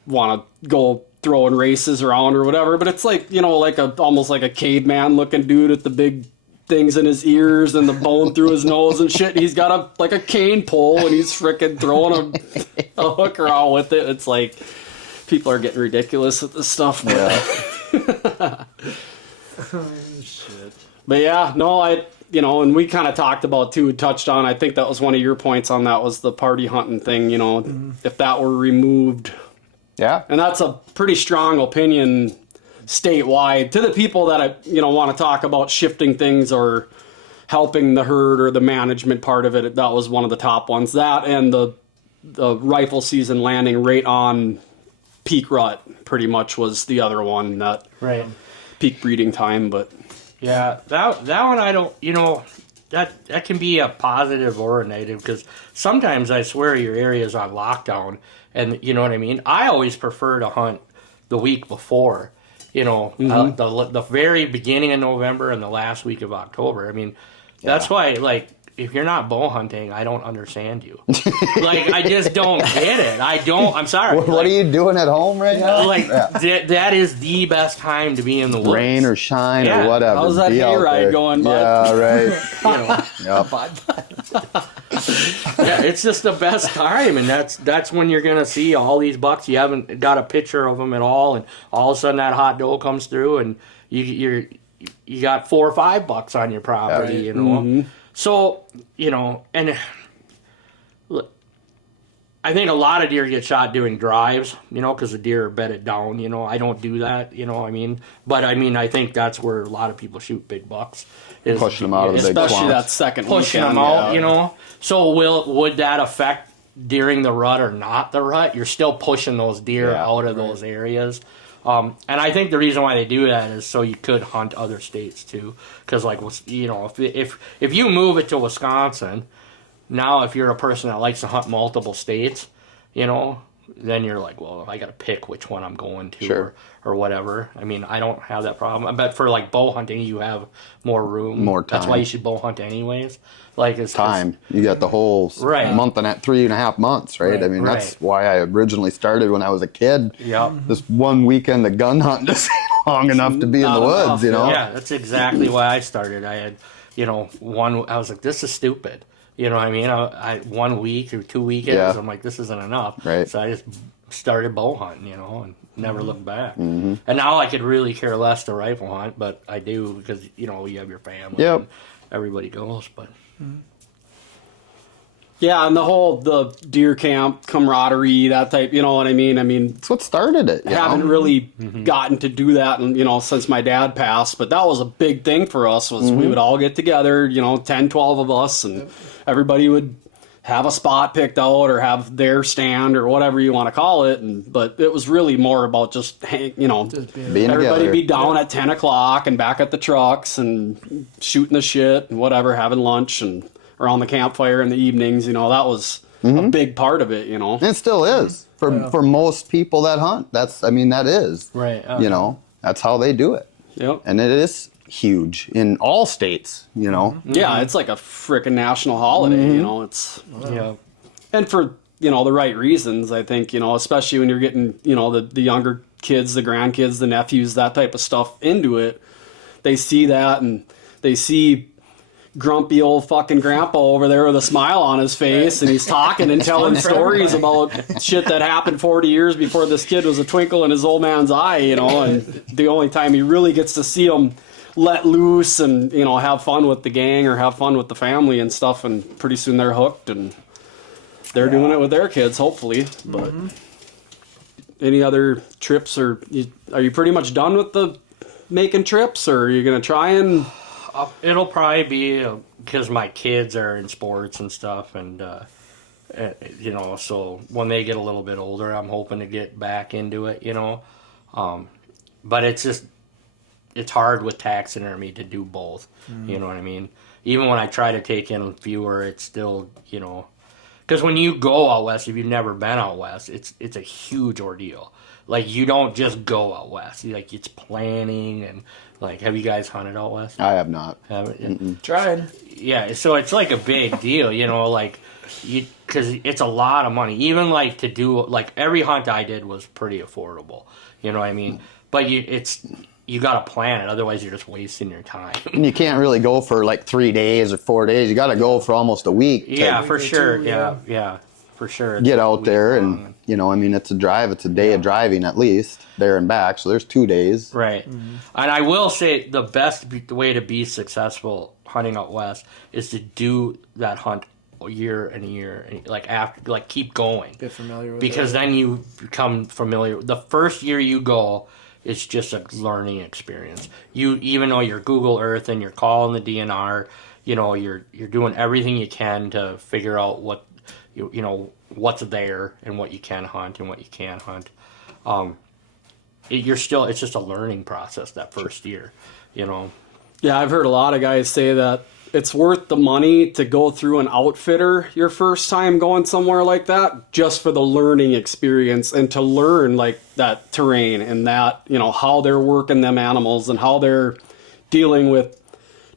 want to go throwing races around or whatever, but it's like, like almost like a caveman looking dude with the big things in his ears and the bone through his nose and shit. And he's got a cane pole, and he's freaking throwing a hook around with it. It's like, people are getting ridiculous with this stuff. But, but yeah, no, and we kind of talked about too, touched on, I think that was one of your points on that, was the party hunting thing, if that were removed. Yeah. And that's a pretty strong opinion statewide to the people that want to talk about shifting things or helping the herd or the management part of it. That was one of the top ones. That and the rifle season landing right on peak rut pretty much was the other one, that Right. peak breeding time. But Yeah, that one I don't, that can be a positive or a negative, because sometimes I swear your area is on lockdown, and you know what I mean? I always prefer to hunt the week before, the very beginning of November and the last week of October. I mean, that's why, like, if you're not bow hunting, I don't understand you. Like, I just don't get it. I'm sorry. What are you doing at home right now? Like, that is the best time to be in the woods. Rain or shine Yeah. or whatever. How's that Be out hayride there. going, bud? Yeah, right. Yep. Yeah, it's just the best time, and that's when you're gonna see all these bucks. You haven't got a picture of them at all, and all of a sudden that hot doe comes through, and you got 4 or 5 bucks on your property, Right. So and look, I think a lot of deer get shot doing drives, because the deer are bedded down. I don't do that, I mean. But I mean, I think that's where a lot of people shoot big bucks. Is Pushing them out of the big especially clumps. that second pushing weekend, them out, yeah. So would that affect during the rut or not the rut? You're still pushing those deer Yeah, out of those areas. And I think the reason why they do that is so you could hunt other states too. Because, like, if you move it to Wisconsin, now if you're a person that likes to hunt multiple states, then you're like, well, I got to pick which one I'm going to. Sure. Or whatever. I mean, I don't have that problem. But for, like, bow hunting, you have more room. More That's why time. you should bow hunt anyways. Like, it's Time. You got the whole Right. month and 3.5 months, right? I mean, that's Right. why I originally started when I was a kid. Yep. This one weekend of gun hunting is long enough to be in the Not woods, enough, Yeah, that's exactly why I started. I had, I was like, this is stupid. You know what I mean? I 1 week or 2 weekends, Yeah. I'm like, this isn't enough. Right. So I just started bow hunting, and never looked back. Mm-hmm. And now I could really care less to rifle hunt, but I do because, you have your family. Yep. And everybody goes, but... Yeah, and the deer camp camaraderie, that type, you know what I mean? I mean, That's what started it. haven't really gotten to do that, and since my dad passed, but that was a big thing for us. Was we would all get together, 10, 12 of us, and everybody would have a spot picked out or have their stand or whatever you want to call it. But it was really more about just being everybody together. be down at 10 o'clock and back at the trucks and shooting the shit and whatever, having lunch and around the campfire in the evenings. That was a big part of it. And it still is for most people that hunt. That is Right. that's how they do it. Yep. And it is huge in all states. Yeah, it's like a frickin' national holiday. It's Yeah. and for the right reasons. I think especially when you're getting the younger kids, the grandkids, the nephews, that type of stuff into it. They see that and they see grumpy old fucking grandpa over there with a smile on his face, and he's talking and telling stories about shit that happened 40 years before this kid was a twinkle in his old man's eye. And the only time he really gets to see him let loose and have fun with the gang or have fun with the family and stuff, and pretty soon they're hooked and they're doing it with their kids, hopefully. But any other trips, or are you pretty much done with the making trips, or are you gonna try and It'll probably be because my kids are in sports and stuff, and so when they get a little bit older, I'm hoping to get back into it. But it's hard with taxidermy to do both. You know what I mean? Even when I try to take in fewer, it's still because when you go out west, if you've never been out west, it's a huge ordeal. Like, you don't just go out west. Like, it's planning and, like, have you guys hunted out west? I have not. Haven't? Tried. Yeah, so it's like a big deal, like, because it's a lot of money. Even, like, to do, like, every hunt I did was pretty affordable. You know what I mean? But you got to plan it, otherwise you're just wasting your time. And you can't really go for like 3 days or 4 days. You got to go for almost a week. Yeah, for sure. Yeah, for sure. Get out there and, it's a drive. It's a day of driving at least, there and back. So there's 2 days. Right. And I will say the best way to be successful hunting out west is to do that hunt year and year, and keep going. Get familiar with because it. then you become familiar. The first year you go, it's just a learning experience. Even though you're Google Earth and you're calling the DNR, you're doing everything you can to figure out what what's there and what you can hunt and what you can't hunt. It's just a learning process that first year. Yeah, I've heard a lot of guys say that it's worth the money to go through an outfitter your first time going somewhere like that, just for the learning experience and to learn like that terrain and that, how they're working them animals and how they're dealing with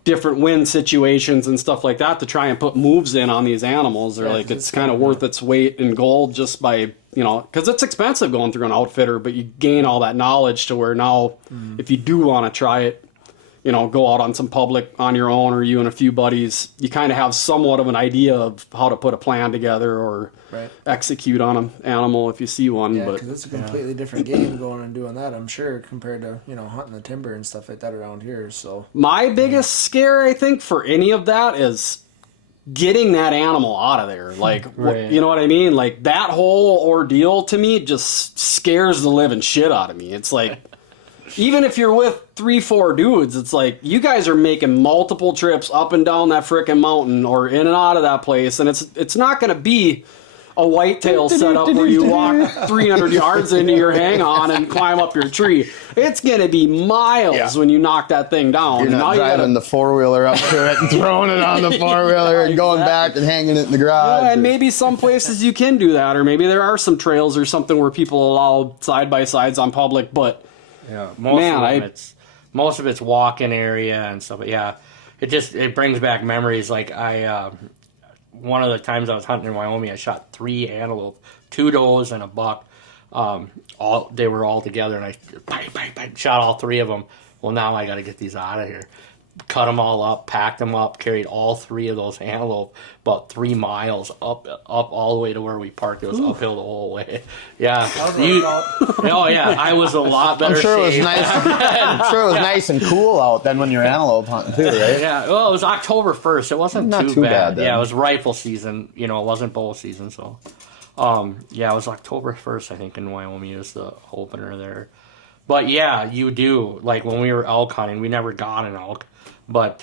different wind situations and stuff like that to try and put moves in on these animals. Or it's kind of worth its weight in gold just by, because it's expensive going through an outfitter, but you gain all that knowledge to where now if you do want to try it, go out on some public on your own, or you and a few buddies, you kind of have somewhat of an idea of how to put a plan together or execute on an animal if you see one. Yeah, but because it's a completely different game going and doing that, I'm sure, compared to, hunting the timber and stuff like that around here. So my biggest scare, I think, for any of that is getting that animal out of there. Like, you know what I mean? Like, that whole ordeal to me just scares the living shit out of me. It's like, even if you're with 3-4 dudes, it's like you guys are making multiple trips up and down that frickin' mountain or in and out of that place, and it's not going to be a whitetail setup where you walk 300 yards into your hang-on and climb up your tree. It's going to be miles when you knock that thing down. You're not driving the four-wheeler up to it and throwing it on the four-wheeler and going back and hanging it in the garage. Yeah, and maybe some places you can do that, or maybe there are some trails or something where people allow side-by-sides on public, but yeah, most of it's walking area and stuff. But yeah, it brings back memories. Like one of the times I was hunting in Wyoming, I shot 3 antelope, 2 does and a buck. They were all together, and I shot all 3 of them. Well, now I got to get these out of here. cut them all up, packed them up, carried all 3 of those antelope about 3 miles up all the way to where we parked. It was uphill the whole way. Yeah. Oh yeah, I was a lot better. I'm sure it was shape. nice. I'm sure it was nice and cool out then when you're antelope hunting too, right? Yeah. Well, it was October 1st. It wasn't Not too bad then. Yeah, it was rifle season. It wasn't bow season. So, yeah, it was October 1st. I think in Wyoming is the opener there. But yeah, you do, like when we were elk hunting, we never got an elk, but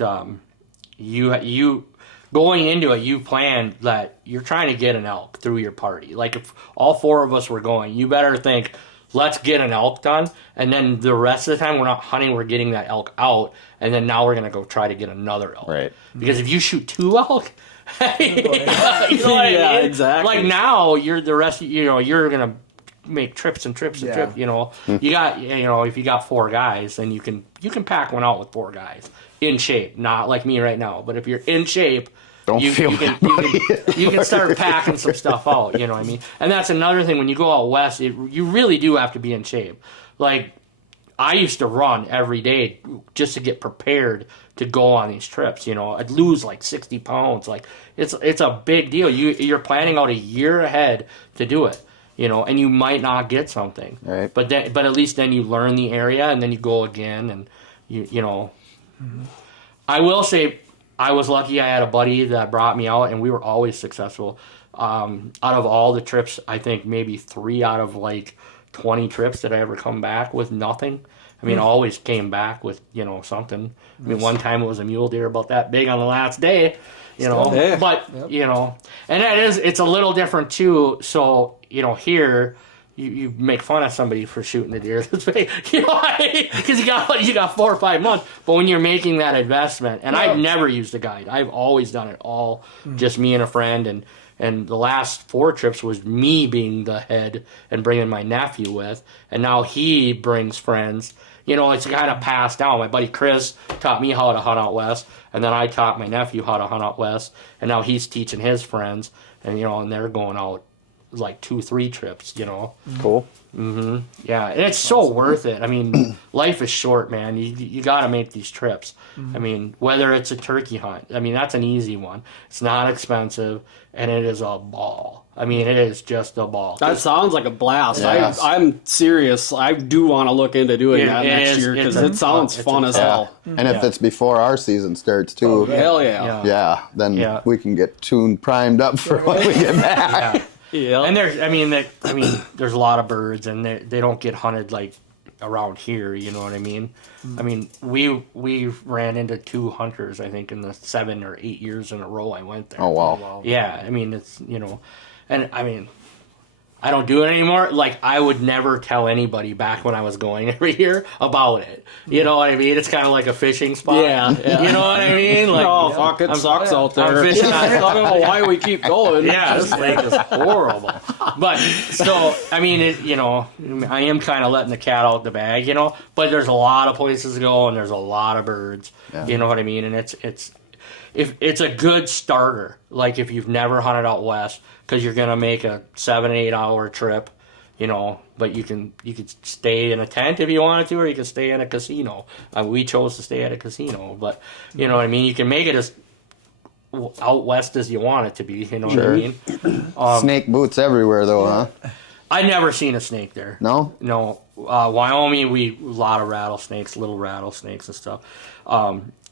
you going into it, you planned that you're trying to get an elk through your party. Like if all 4 of us were going, you better think, let's get an elk done, and then the rest of the time we're not hunting, we're getting that elk out, and then now we're gonna go try to get another elk. Right. Because if you shoot 2 elk, you know what I Yeah, mean? exactly. Like now you're you're gonna make trips and trips and Yeah. trips. You got if you got 4 guys, then you can pack one out with 4 guys in shape. Not like me right now, but if you're in shape, you can start packing some stuff out. You know what I mean? And that's another thing when you go out west, you really do have to be in shape. Like I used to run every day just to get prepared to go on these trips. I'd lose like 60 pounds. Like it's a big deal. You're planning out a year ahead to do it. And you might not get something, Right. but at least then you learn the area and then you go again, and I will say I was lucky. I had a buddy that brought me out, and we were always successful. Out of all the trips, I think maybe 3 out of like 20 trips did I ever come back with nothing. I mean, always came back with something. I mean, one time it was a mule deer about that big on the last day. Yeah. But and it's a little different too. So here you make fun of somebody for shooting a deer this big, because you got 4 or 5 months. But when you're making that investment, and I've never used a guide, I've always done it all just me and a friend, and the last 4 trips was me being the head and bringing my nephew with, and now he brings friends. It's kind of passed down. My buddy Chris taught me how to hunt out west, and then I taught my nephew how to hunt out west, and now he's teaching his friends, and and they're going out like 2-3 trips. Cool. Yeah, and it's so worth it. I mean, life is short, man. You got to make these trips. I mean, whether it's a turkey hunt, I mean, that's an easy one. It's not expensive, and it is a ball. I mean, it is just a ball. That sounds like a blast. Yes. I'm serious. I do want to look into doing that next year because it sounds fun as hell. And if it's before our season starts too, Hell yeah. yeah, then Yeah. we can get tuned, primed up for when we get back. Yeah. And there's a lot of birds, and they don't get hunted like around here. You know what I mean? I mean, we ran into 2 hunters, I think, in the 7 or 8 years in a row I went there. Oh wow. Yeah, I mean, it's and I mean, I don't do it anymore. Like, I would never tell anybody back when I was going every year about it. You know what I mean? It's kind of like a fishing spot. Yeah. You know what I mean? Like, Oh, fuck, it sucks out there. I'm fishing I don't know why we keep going. Yeah, this lake is horrible. But so, I mean, I am kind of letting the cat out the bag, But there's a lot of places to go, and there's a lot of birds. Yeah. You know what I mean? And it's a good starter. Like if you've never hunted out west, because you're gonna make a 7-8 hour trip, But you could stay in a tent if you wanted to, or you could stay in a casino. We chose to stay at a casino, but you know what I mean. You can make it as out west as you want it to be. You know what I mean? Snake boots everywhere though, huh? I never seen a snake there. No? No. Wyoming, a lot of rattlesnakes, little rattlesnakes and stuff.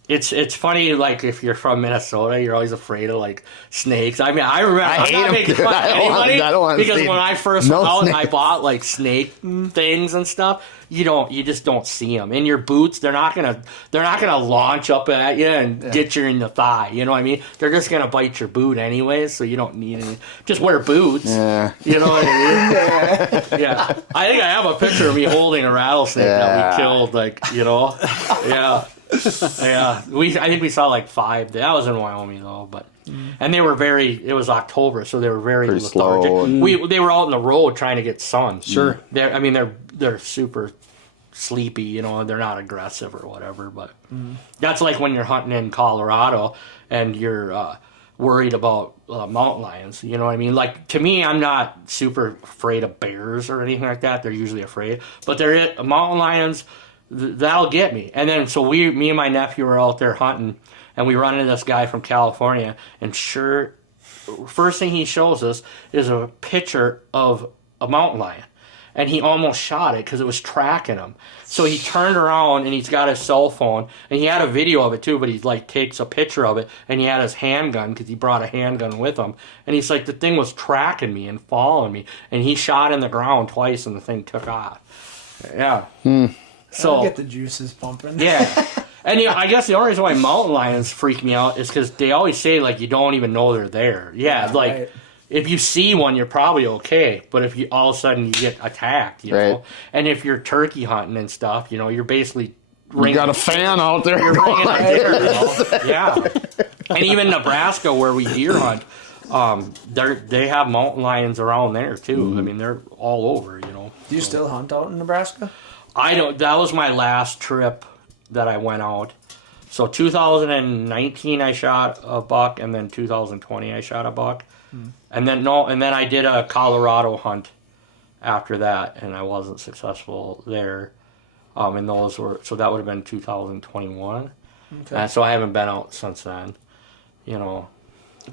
It's funny, like, if you're from Minnesota, you're always afraid of, like, snakes. I mean, I remember, I'm hate not 'em, making dude. fun of I don't want- anybody, I don't want to because see when I first no went out and I snakes. bought, like, snake things and stuff, you just don't see them. In your boots, they're not gonna launch up at you and get you in the thigh, you know what I mean? They're just gonna bite your boot anyways, so you don't need any, just wear boots. Yeah. You know what I mean? Yeah. I think I have a picture of me holding a rattlesnake that we killed, like, yeah. Yeah, I think we saw like 5. That was in Wyoming though, but and they were it was October, so they were very Pretty lethargic. slow. They were out in the road trying to get sun. Sure. They're super sleepy, they're not aggressive or whatever, but that's like when you're hunting in Colorado and you're worried about mountain lions, you know what I mean? Like, to me, I'm not super afraid of bears or anything like that. They're usually afraid, but mountain lions, that'll get me. And then so me and my nephew were out there hunting, and we run into this guy from California, and first thing he shows us is a picture of a mountain lion. And he almost shot it because it was tracking him. So he turned around and he's got his cell phone, and he had a video of it too, but he like takes a picture of it, and he had his handgun because he brought a handgun with him. And he's like, the thing was tracking me and following me, and he shot in the ground twice, and the thing took off. Yeah. So I'll get the juices pumping. yeah. And I guess the only reason why mountain lions freak me out is because they always say like you don't even know they're there. Yeah, like. Right. If you see one, you're probably okay. But if you all of a sudden you get attacked, you know, and if you're turkey hunting and stuff, you know, you're basically You got a fan out there. You're ringing a deer, you know? Yeah. And even Nebraska, where we deer hunt, they have mountain lions around there too. I mean, they're all over, you know. Do you still hunt out in Nebraska? I don't. That was my last trip that I went out. So 2019 I shot a buck, and then 2020 I shot a buck. And then I did a Colorado hunt after that, and I wasn't successful there. And those were, so that would have been 2021. Okay. And so I haven't been out since then, you know.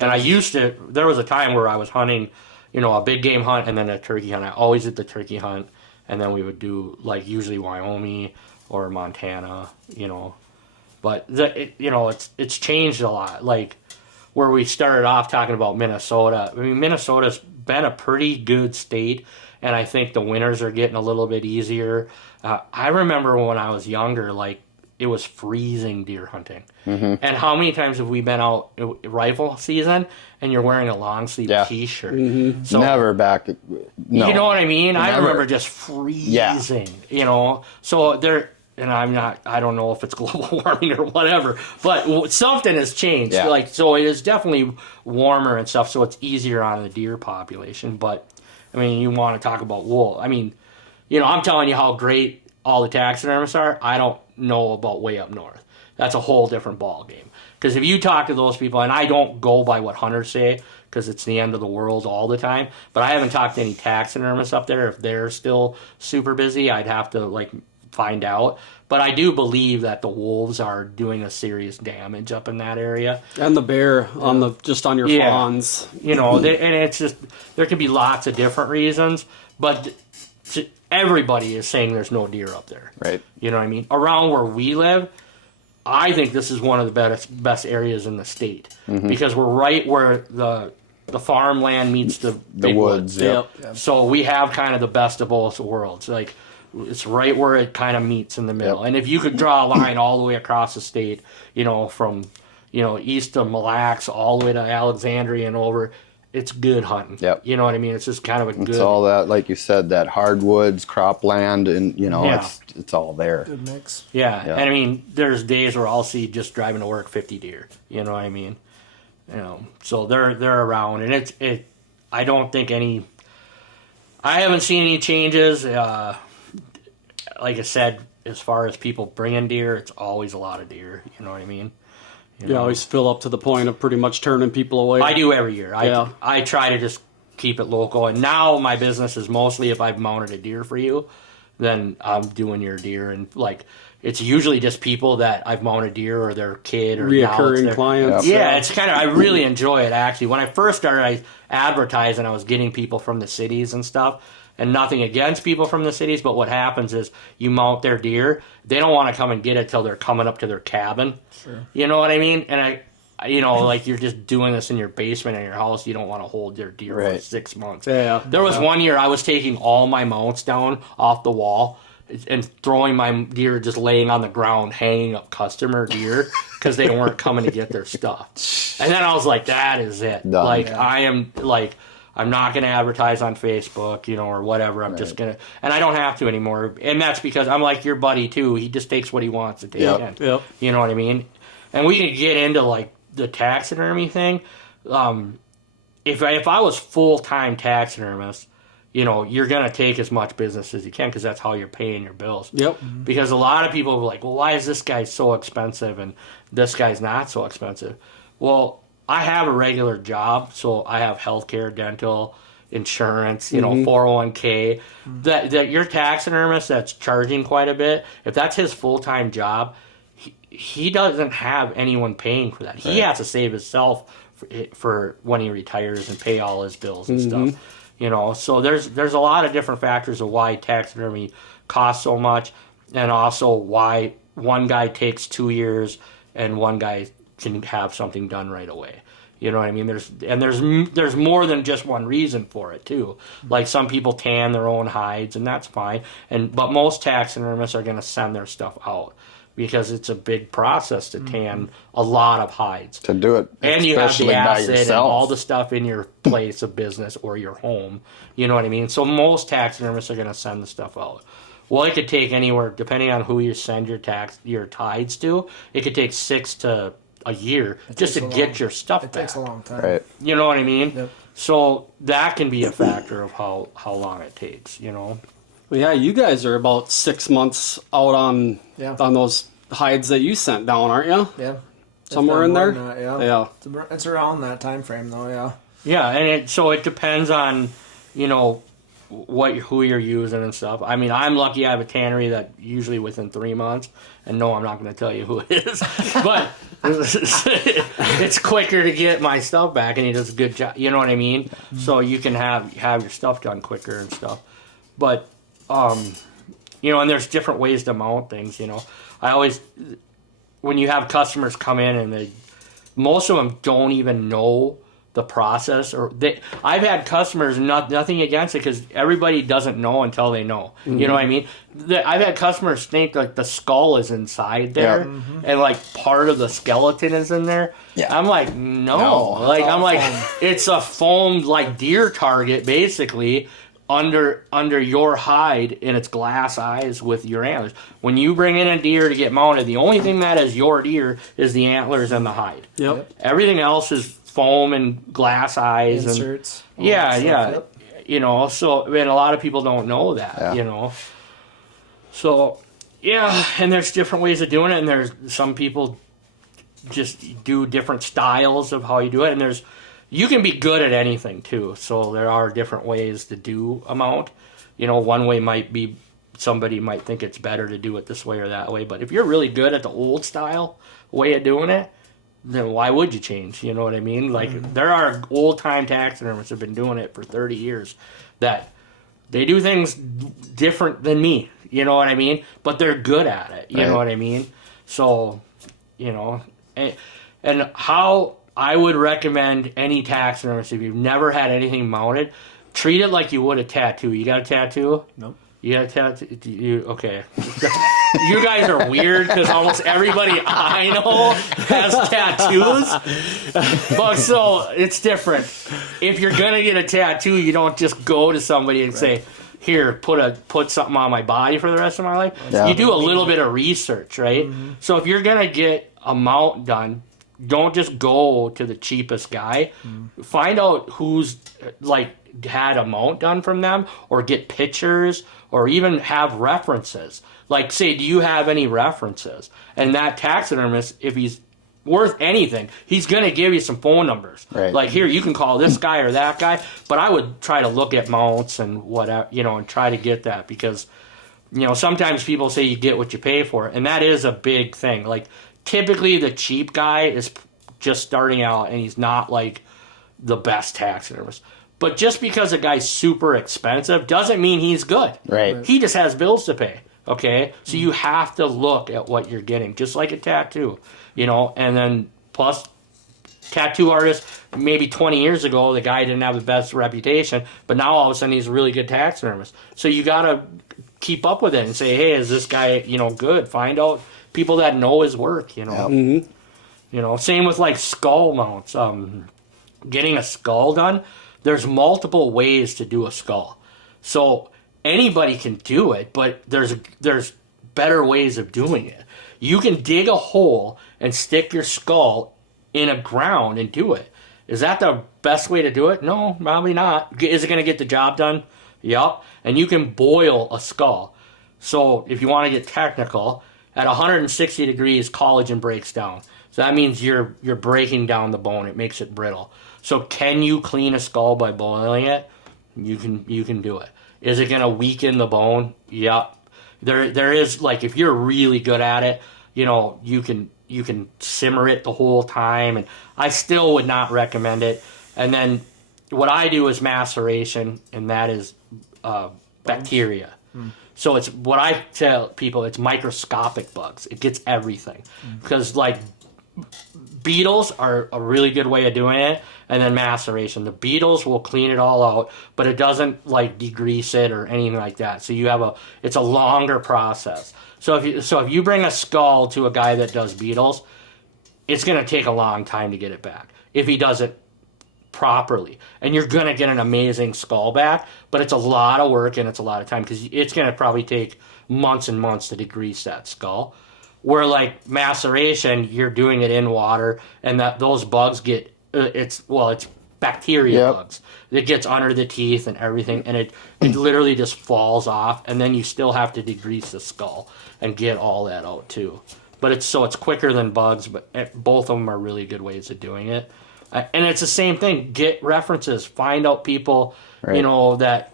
And I used to, there was a time where I was hunting, you know, a big game hunt and then a turkey hunt. I always did the turkey hunt, and then we would do like usually Wyoming or Montana, you know. But it's changed a lot. Like where we started off talking about Minnesota. I mean, Minnesota's been a pretty good state, and I think the winters are getting a little bit easier. I remember when I was younger, like it was freezing deer hunting. And how many times have we been out rifle season and you're wearing a long sleeve t-shirt? So never back. No. You know what I mean? I Never. remember just freezing, you know. So there, and I don't know if it's global warming or whatever, but something has changed. Yeah. Like, so it is definitely warmer and stuff, so it's easier on the deer population. But, I mean, you want to talk about wool. I mean, you know, I'm telling you how great all the taxidermists are. I don't know about way up north. That's a whole different ball game. Because if you talk to those people, and I don't go by what hunters say, because it's the end of the world all the time, but I haven't talked to any taxidermists up there. If they're still super busy, I'd have to, like, find out. But I do believe that the wolves are doing a serious damage up in that area. And the bear on on your fawns. You know, and it's just, there could be lots of different reasons, but everybody is saying there's no deer up there. Right. You know what I mean? Around where we live, I think this is one of the best areas in the state, because we're right where the farmland meets the big woods. Yep. So we have kind of the best of both worlds. Like, it's right where it kind of meets in the middle. Yep. And if you could draw a line all the way across the state, you know, from, you know, east of Mille Lacs all the way to Alexandria and over, it's good hunting. Yep. You know what I mean? It's just kind of a good... It's all that, like you said, that hardwoods, cropland, and, you know, Yeah. it's all there. Good mix. Yeah. Yeah. And I mean, there's days where I'll see just driving to work 50 deer. You know what I mean? You know, so they're around, and I don't think I haven't seen any changes. Like I said, as far as people bringing deer, it's always a lot of deer. You know what I mean? You always fill up to the point of pretty much turning people away. I do every year. Yeah. I try to just keep it local. And now my business is mostly if I've mounted a deer for you, then I'm doing your deer. And like, it's usually just people that I've mounted deer or their kid or Reoccurring clients. Yeah, it's kind of, I really enjoy it actually. When I first started, I advertised and I was getting people from the cities and stuff. And nothing against people from the cities, but what happens is you mount their deer, they don't want to come and get it till they're coming up to their cabin. Sure. You know what I mean? And you know, like you're just doing this in your basement in your house. You don't want to hold your deer for Right. 6 months. Yeah. There was one year I was taking all my mounts down off the wall and throwing my deer just laying on the ground, hanging up customer deer because they weren't coming to get their stuff. And then I was like, that is it. Done. Like, Yeah. I'm not going to advertise on Facebook, you know, or whatever. I'm just going to, and I don't have to anymore. And that's because I'm like your buddy too. He just takes what he wants to take in. Yep. You know what I mean? And we can get into like the taxidermy thing. If I was full-time taxidermist, you know, you're going to take as much business as you can because that's how you're paying your bills. Yep. Because a lot of people are like, well, why is this guy so expensive and this guy's not so expensive? Well, I have a regular job, so I have healthcare, dental, insurance, 401k, that your taxidermist that's charging quite a bit, if that's his full-time job, he doesn't have anyone paying for that. He has to save himself for when he retires and pay all his bills and stuff. So there's a lot of different factors of why taxidermy costs so much, and also why one guy takes 2 years and one guy can have something done right away. You know what I mean? There's more than just one reason for it too. Like some people tan their own hides, and that's fine. But most taxidermists are going to send their stuff out because it's a big process to tan a lot of hides. To do it, and you have the acid and yourself. all the stuff in your place of business or your home. You know what I mean? So most taxidermists are going to send the stuff out. Well, it could take anywhere, depending on who you send your hides to, it could take 6 to a year just to get your stuff back. It takes a long time. Right. You know what I mean? Yep. So that can be a factor of how long it takes, Well, yeah, you guys are about 6 months out on those hides that you sent down, aren't you? Yeah. Somewhere in there? That, yeah. Yeah. It's around that time frame, though, yeah. Yeah, and it depends on, who you're using and stuff. I mean, I'm lucky I have a tannery that usually within 3 months, and no, I'm not going to tell you who it is, but it's quicker to get my stuff back, and he does a good job. You know what I mean? Mm-hmm. So you can have your stuff done quicker and stuff. But and there's different ways to mount things. I always, when you have customers come in and most of them don't even know the process, I've had customers, nothing against it, because everybody doesn't know until they know. You know what I mean? I've had customers think like the skull is inside there, and like part of the skeleton is in there. Yeah. I'm like, no. Like, I'm like, it's a foamed like deer target basically under your hide, and it's glass eyes with your antlers. When you bring in a deer to get mounted, the only thing that is your deer is the antlers and the hide. Yep. Everything else is foam and glass eyes, inserts. And yep. So and a lot of people don't know that. So and there's different ways of doing it, and there's some people just do different styles of how you do it, and you can be good at anything too. So there are different ways to do a mount. One way might be somebody might think it's better to do it this way or that way, but if you're really good at the old style way of doing it, then why would you change? You know what I mean? Like, there are old-time taxidermists that have been doing it for 30 years that they do things different than me, you know what I mean? But they're good at it, you know what I mean? So, and how I would recommend any taxidermist, if you've never had anything mounted, treat it like you would a tattoo. You got a tattoo? Nope. You got a tattoo? Okay. You guys are weird because almost everybody I know has tattoos. But so it's different. If you're gonna get a tattoo, you don't just go to somebody and say, "Here, put something on my body for the rest of my life." Yeah. You do a little bit of research, right? Mm-hmm. So if you're gonna get a mount done, don't just go to the cheapest guy. Find out who's had a mount done from them, or get pictures, or even have references. Like, say, do you have any references? And that taxidermist, if he's worth anything, he's going to give you some phone numbers. Right. Like, here, you can call this guy or that guy. But I would try to look at mounts and whatever, and try to get that, because, sometimes people say you get what you pay for, and that is a big thing. Like, typically the cheap guy is just starting out, and he's not like the best taxidermist. But just because a guy's super expensive doesn't mean he's good. Right. He just has bills to pay. Okay? So you have to look at what you're getting, just like a tattoo. And then plus tattoo artist, maybe 20 years ago, the guy didn't have the best reputation, but now all of a sudden he's a really good taxidermist. So you got to keep up with it and say, hey, is this guy, good? Find out people that know his work, Yep. Mm-hmm. Same with like skull mounts. Getting a skull done, there's multiple ways to do a skull. So anybody can do it, but there's better ways of doing it. You can dig a hole and stick your skull in a ground and do it. Is that the best way to do it? No, probably not. Is it going to get the job done? Yup. And you can boil a skull. So if you want to get technical, at 160 degrees, collagen breaks down. So that means you're breaking down the bone. It makes it brittle. So can you clean a skull by boiling it? You can do it. Is it going to weaken the bone? Yep. There is, like, if you're really good at it, you know, you can simmer it the whole time, and I still would not recommend it. And then what I do is maceration, and that is bacteria. So it's what I tell people, it's microscopic bugs. It gets everything. Because, like, beetles are a really good way of doing it, and then maceration. The beetles will clean it all out, but it doesn't, like, degrease it or anything like that. So it's a longer process. So if you bring a skull to a guy that does beetles, it's going to take a long time to get it back if he does it properly. And you're going to get an amazing skull back, but it's a lot of work and it's a lot of time, because it's going to probably take months and months to degrease that skull. Where, like, maceration, you're doing it in water, and those bugs get it's bacteria bugs. It gets under the teeth and everything, and it literally just falls off, and then you still have to degrease the skull and get all that out too. But it's quicker than bugs, but both of them are really good ways of doing it. And it's the same thing. Get references. Find out people, you know, that,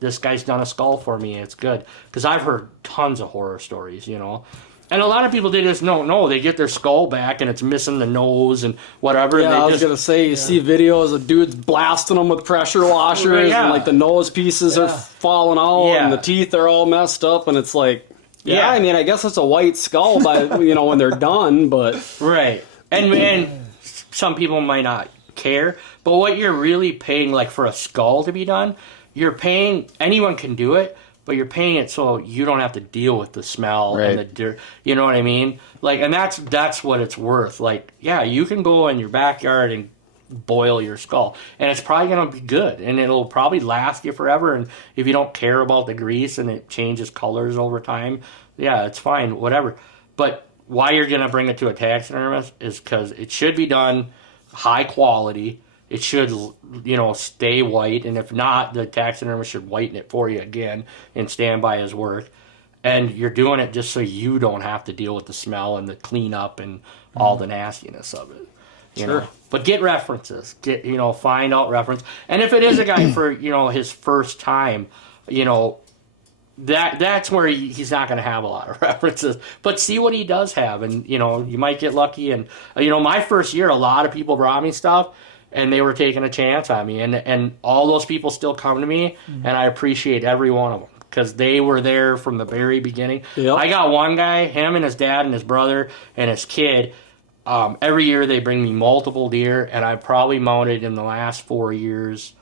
this guy's done a skull for me. It's good. Because I've heard tons of horror stories, you know. And a lot of people, they just don't know. They get their skull back and it's missing the nose and whatever. Yeah, I was going to say, you see videos of dudes blasting them with pressure washers and, like, the nose pieces are falling out and the teeth are all messed up, and it's like, I mean, I guess it's a white skull by, you know, when they're done, but... Right. And some people might not care, but what you're really paying, like, for a skull to be done, you're paying, anyone can do it, but you're paying it so you don't have to deal with the smell and the dirt. You know what I mean? Like, and that's what it's worth. Like, yeah, you can go in your backyard and boil your skull, and it's probably going to be good, and it'll probably last you forever. And if you don't care about the grease and it changes colors over time, yeah, it's fine, whatever. But why you're going to bring it to a taxidermist is because it should be done high quality. It should, you know, stay white, and if not, the taxidermist should whiten it for you again and stand by his work. And you're doing it just so you don't have to deal with the smell and the cleanup and all the nastiness of it. You know? But get references. Find out reference. And if it is a guy for, you know, his first time, you know, that's where he's not going to have a lot of references. But see what he does have, and, you know, you might get lucky. And, you know, my first year, a lot of people brought me stuff, and they were taking a chance on me. And all those people still come to me, and I appreciate every one of them, because they were there from the very beginning. Yep. I got one guy, him and his dad and his brother and his kid. Every year they bring me multiple deer, and I probably mounted in the last 4 years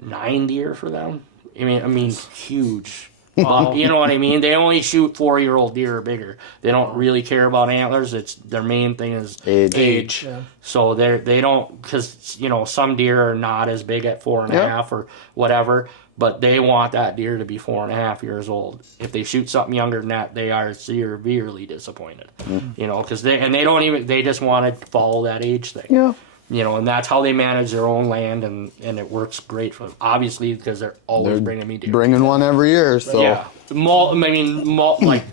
9 deer for them. I mean, huge. You know what I mean? They only shoot 4-year-old deer or bigger. They don't really care about antlers. It's their main thing is age. Yeah. So they don't, because, you know, some deer are not as big at 4.5 or whatever, but they want that deer to be 4.5 years old. If they shoot something younger than that, they are severely disappointed. You know, because they just want to follow that age thing. Yeah. You know, and that's how they manage their own land, and it works great for them. Obviously, because they're always bringing me deer. Bringing one every year, so. Yeah. Like,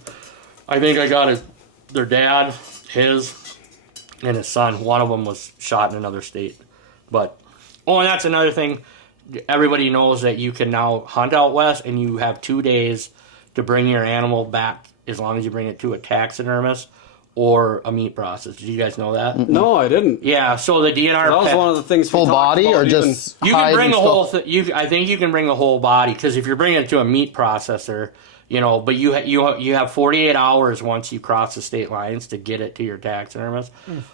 I think I got their dad, his, and his son. One of them was shot in another state. But, and that's another thing. Everybody knows that you can now hunt out west, and you have 2 days to bring your animal back, as long as you bring it to a taxidermist or a meat process. Did you guys know that? No, I didn't. Yeah, so the DNR... That was one of the things full body or just... You can bring the whole... I think you can bring the whole body, because if you're bringing it to a meat processor, you know, but you have 48 hours once you cross the state lines to get it to your taxidermist.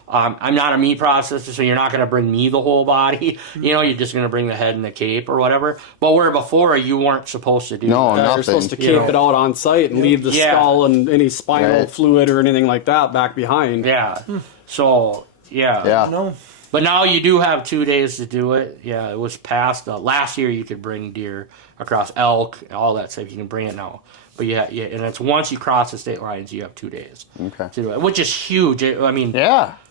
I'm not a meat processor, so you're not going to bring me the whole body. You know, you're just going to bring the head and the cape or whatever. But where before, you weren't supposed to do that. Nothing. You're supposed to cape it out on site and leave the skull and any spinal fluid or anything like that back behind. Yeah. So, yeah. No. But now you do have 2 days to do it. Yeah, it was past. Last year you could bring deer across, elk, all that stuff. You can bring it now. But and it's once you cross the state lines, you have 2 days to do it, which is huge. It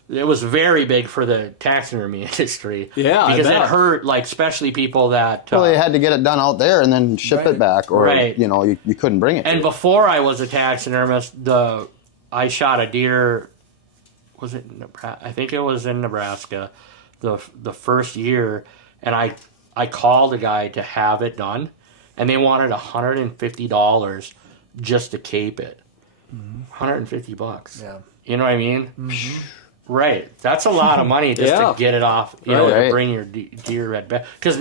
was very big for the taxidermy industry. Yeah, because it hurt, like, especially people that... Well, they had to get it done out there and then ship it back, or, you know, you couldn't bring it. And before I was a taxidermist, I shot a deer... Was it Nebraska? I think it was in Nebraska, the first year, and I called a guy to have it done, and they wanted $150 just to cape it. $150. Yeah. You know what I mean? Right. That's a lot of money just to get it off, to bring your deer at back. Because,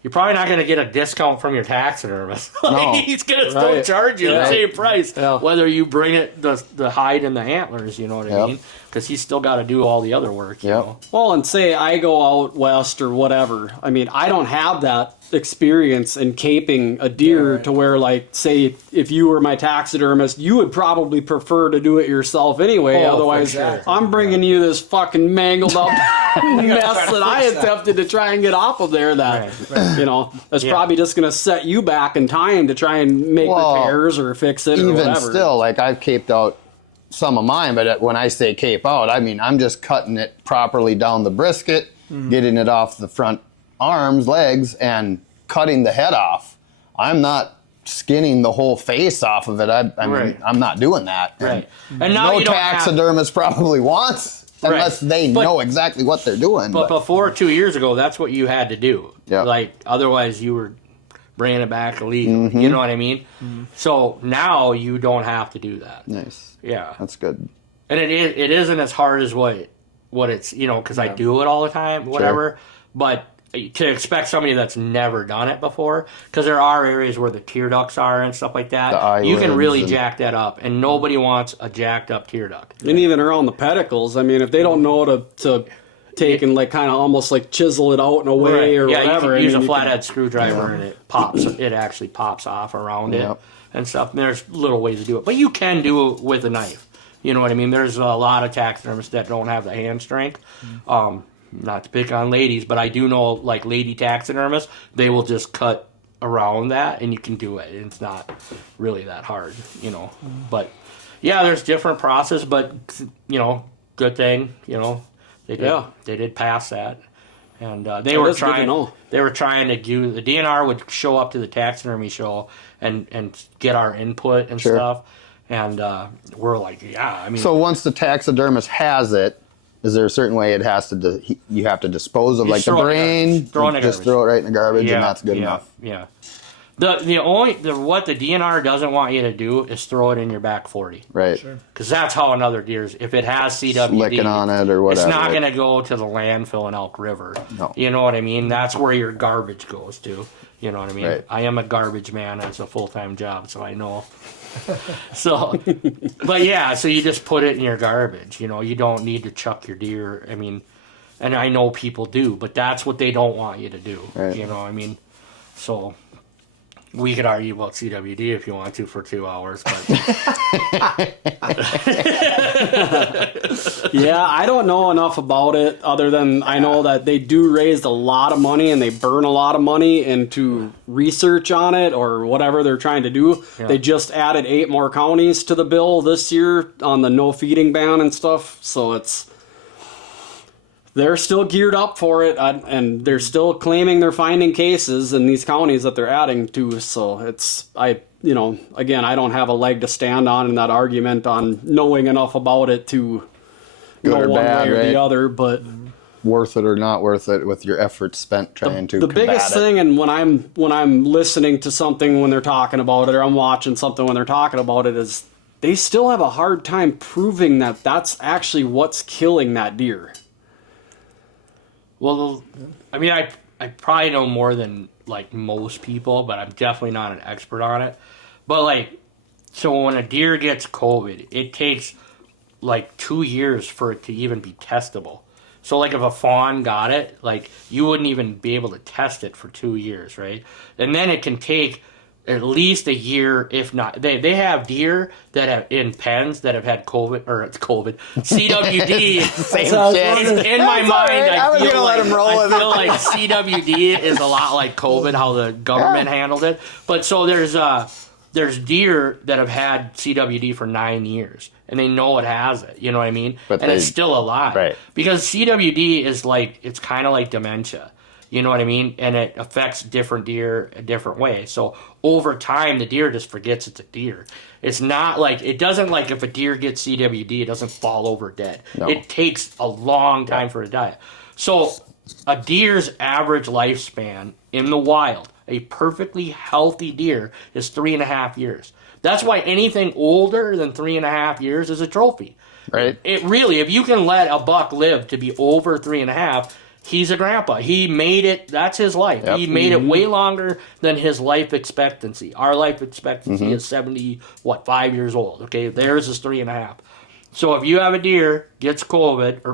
you're probably not going to get a discount from your taxidermist. No. He's going to still charge you the same price, Yeah. whether you bring it the hide and the antlers, you know what I mean? Because he's still got to do all the other work, you know? Well, and say I go out west or whatever. I mean, I don't have that experience in caping a deer to where, like, say, if you were my taxidermist, you would probably prefer to do it yourself anyway. Otherwise, I'm bringing you this fucking mangled up mess that I attempted to try and get off of there. That that's probably just going to set you back in time to try and make repairs or fix it or whatever. Even still, like, I've caped out some of mine, but when I say cape out, I mean I'm just cutting it properly down the brisket, getting it off the front arms, legs, and cutting the head off. I'm not skinning the whole face off of it. I mean, I'm not doing that. Right. And now no you don't taxidermist probably wants, unless they know exactly what they're doing. But before 2 years ago, that's what you had to do. Yeah. Like, otherwise you were bringing it back illegal. You know what I mean? So now you don't have to do that. Nice. Yeah. That's good. And it isn't as hard as what it's, because I do it all the time, whatever. But to expect somebody that's never done it before, because there are areas where the tear ducts are and stuff like that, you can really jack that up, and nobody wants a jacked up tear duct. And even around the pedicles, I mean, if they don't know to take and like kind of almost like chisel it out in a way or whatever. You can use a flathead screwdriver and it pops. It actually pops off around it and stuff. And there's little ways to do it, but you can do it with a knife. You know what I mean? There's a lot of taxidermists that don't have the hand strength. Not to pick on ladies, but I do know, like, lady taxidermists, they will just cut around that, and you can do it. It's not really that hard, But, yeah, there's different process, but, good thing, they did pass that. And they were trying to do, the DNR would show up to the taxidermy show and get our input and stuff. And we're like, So once the taxidermist has it, is there a certain way it has to you have to dispose of, like the brain? Just throw it right in the garbage, and that's good enough. Yeah. What the DNR doesn't want you to do is throw it in your back 40. Right. Because that's how another deer's, if it has CWD, licking on it or whatever, it's not going to go to the landfill in Elk River. No. You know what I mean? That's where your garbage goes to. You know what I mean? Right. I am a garbage man. It's a full-time job, so I know. But yeah, so you just put it in your garbage. You don't need to chuck your deer. I mean, and I know people do, but that's what they don't want you to do. Right. You know what I mean? So we could argue about CWD if you want to for 2 hours, but yeah, I don't know enough about it other than I know that they do raise a lot of money and they burn a lot of money into research on it or whatever they're trying to do. Yeah. They just added 8 more counties to the bill this year on the no feeding ban and stuff, so they're still geared up for it, and they're still claiming they're finding cases in these counties that they're adding to. So again, I don't have a leg to stand on in that argument on knowing enough about it to go one way or the other. But worth it or not worth it with your efforts spent trying to combat it. The biggest thing, and when I'm listening to something when they're talking about it, or I'm watching something when they're talking about it, is they still have a hard time proving that that's actually what's killing that deer. Well, I mean, I probably know more than, like, most people, but I'm definitely not an expert on it. But, like, so when a deer gets COVID, it takes, like, 2 years for it to even be testable. So, like, if a fawn got it, like, you wouldn't even be able to test it for 2 years, right? And then it can take at least a year, if not. They have deer that have in pens that have had CWD. CWD. in my mind, I feel like CWD is a lot like COVID, how the government handled it. But so there's deer that have had CWD for 9 years, and they know it has it. You know what I mean? And it's still alive, right? Because CWD is like, it's kind of like dementia. You know what I mean? And it affects different deer a different way. So over time, the deer just forgets it's a deer. It's not like, it doesn't, like, if a deer gets CWD, it doesn't fall over dead. No. It takes a long time for it to die. So a deer's average lifespan in the wild, a perfectly healthy deer, is 3.5 years. That's why anything older than 3.5 years is a trophy. Right. It really, if you can let a buck live to be over 3.5, he's a grandpa. He made it. That's his life. Yep. He made it way longer than his life expectancy. Our life expectancy is 5 years old. Okay, theirs is 3.5. So if you have a deer, gets CWD,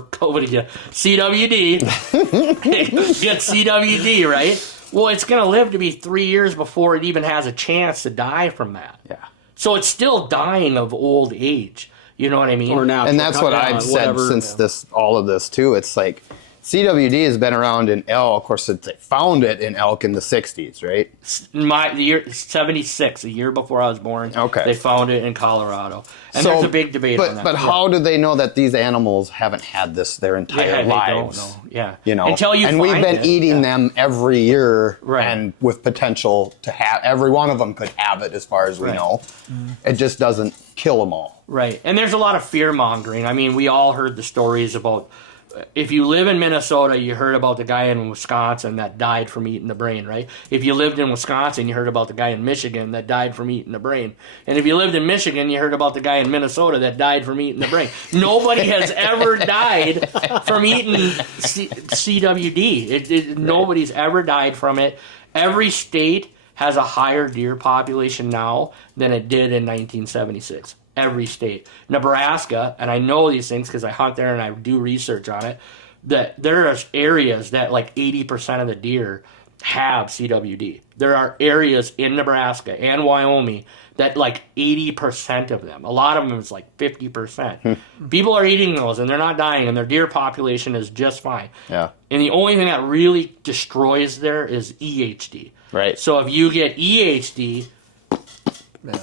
gets CWD, right? Well, it's going to live to be 3 years before it even has a chance to die from that. Yeah. So it's still dying of old age. You know what I mean? Or natural. And that's what I've said since all of this too. It's like CWD has been around in elk. Of course, they found it in elk in the 60s, right? The year 76, a year before I was born. Okay. They found it in Colorado. And there's a big debate on that. But how do they know that these animals haven't had this their entire lives? They don't know. Yeah. You know, Until you and find we've been eating them every year, Right. and with potential to have every one of them could have it, as far as we know. It just doesn't kill them all. Right. And there's a lot of fear mongering. I mean, we all heard the stories about, if you live in Minnesota, you heard about the guy in Wisconsin that died from eating the brain, right? If you lived in Wisconsin, you heard about the guy in Michigan that died from eating the brain. And if you lived in Michigan, you heard about the guy in Minnesota that died from eating the brain. Nobody has ever died from eating CWD. Nobody's ever died from it. Every state has a higher deer population now than it did in 1976. Every state. Nebraska, and I know these things because I hunt there and I do research on it, that there are areas that like 80% of the deer have CWD. There are areas in Nebraska and Wyoming that like 80% of them. A lot of them is like 50%. People are eating those and they're not dying and their deer population is just fine. Yeah. And the only thing that really destroys there is EHD. Right. So if you get EHD,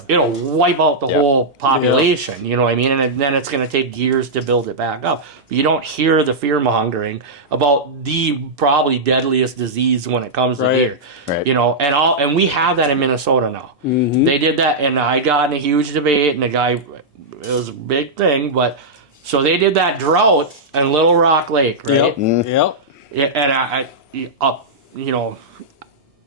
it'll wipe out the whole population, you know what I mean? And then it's going to take years to build it back up. But you don't hear the fear-mongering about the probably deadliest disease when it comes to deer. Right. You know, and we have that in Minnesota now. They did that, and I got in a huge debate, and the guy, it was a big thing, but so they did that drought in Little Rock Lake, right? Yep. Yeah, and you know,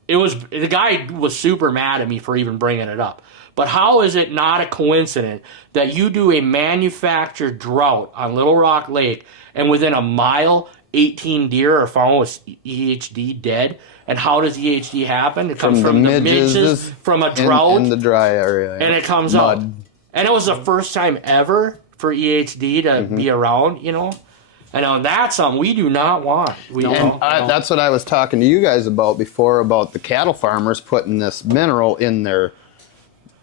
it was, the guy was super mad at me for even bringing it up. But how is it not a coincidence that you do a manufactured drought on Little Rock Lake and within a mile, 18 deer are found with EHD dead? And how does EHD happen? It comes from the midges from a drought. In the dry area. And it comes out. And it was the first time ever for EHD to be around, you know? And that's something we do not want. That's what I was talking to you guys about before, about the cattle farmers putting this mineral in their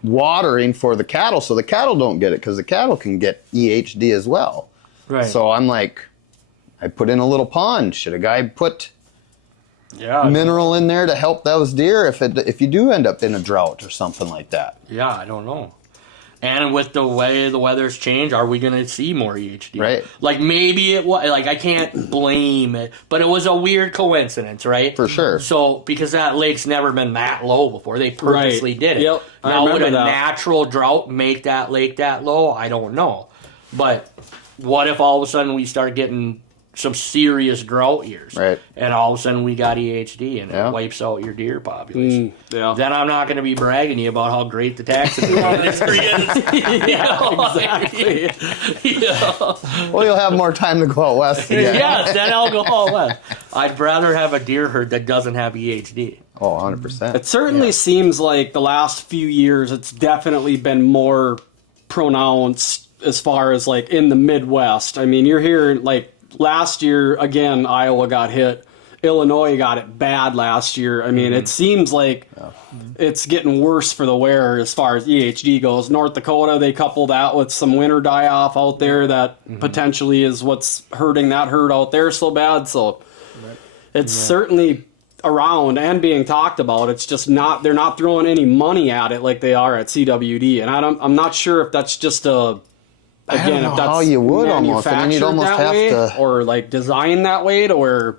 watering for the cattle so the cattle don't get it, because the cattle can get EHD as well. Right. So I'm like, I put in a little pond. Should a guy put mineral in there to help those deer if you do end up in a drought or something like that? Yeah, I don't know. And with the way the weather's changed, are we going to see more EHD? Right. Like maybe it was, like I can't blame it, but it was a weird coincidence, right? For sure. So, because that lake's never been that low before, they purposely did it. Yep. Now, would a natural drought make that lake that low? I don't know. But what if all of a sudden we start getting some serious drought years? Right. And all of a sudden we got EHD and it wipes out your deer population. Then I'm not going to be bragging to you about how great the taxidermy industry is. Exactly. Well, you'll have more time to go out west again. Yes, then I'll go all west. I'd rather have a deer herd that doesn't have EHD. Oh, 100%. It certainly seems like the last few years it's definitely been more pronounced as far as like in the Midwest. I mean, you're hearing like last year, again, Iowa got hit. Illinois got it bad last year. I mean, it seems like it's getting worse for the wearer as far as EHD goes. North Dakota, they couple that with some winter die-off out there that potentially is what's hurting that herd out there so bad. So it's certainly around and being talked about. It's just not, they're not throwing any money at it like they are at CWD. And I'm not sure if that's just a, again, if that's how you would almost. I mean, you'd almost that have way, to, or like designed that way to where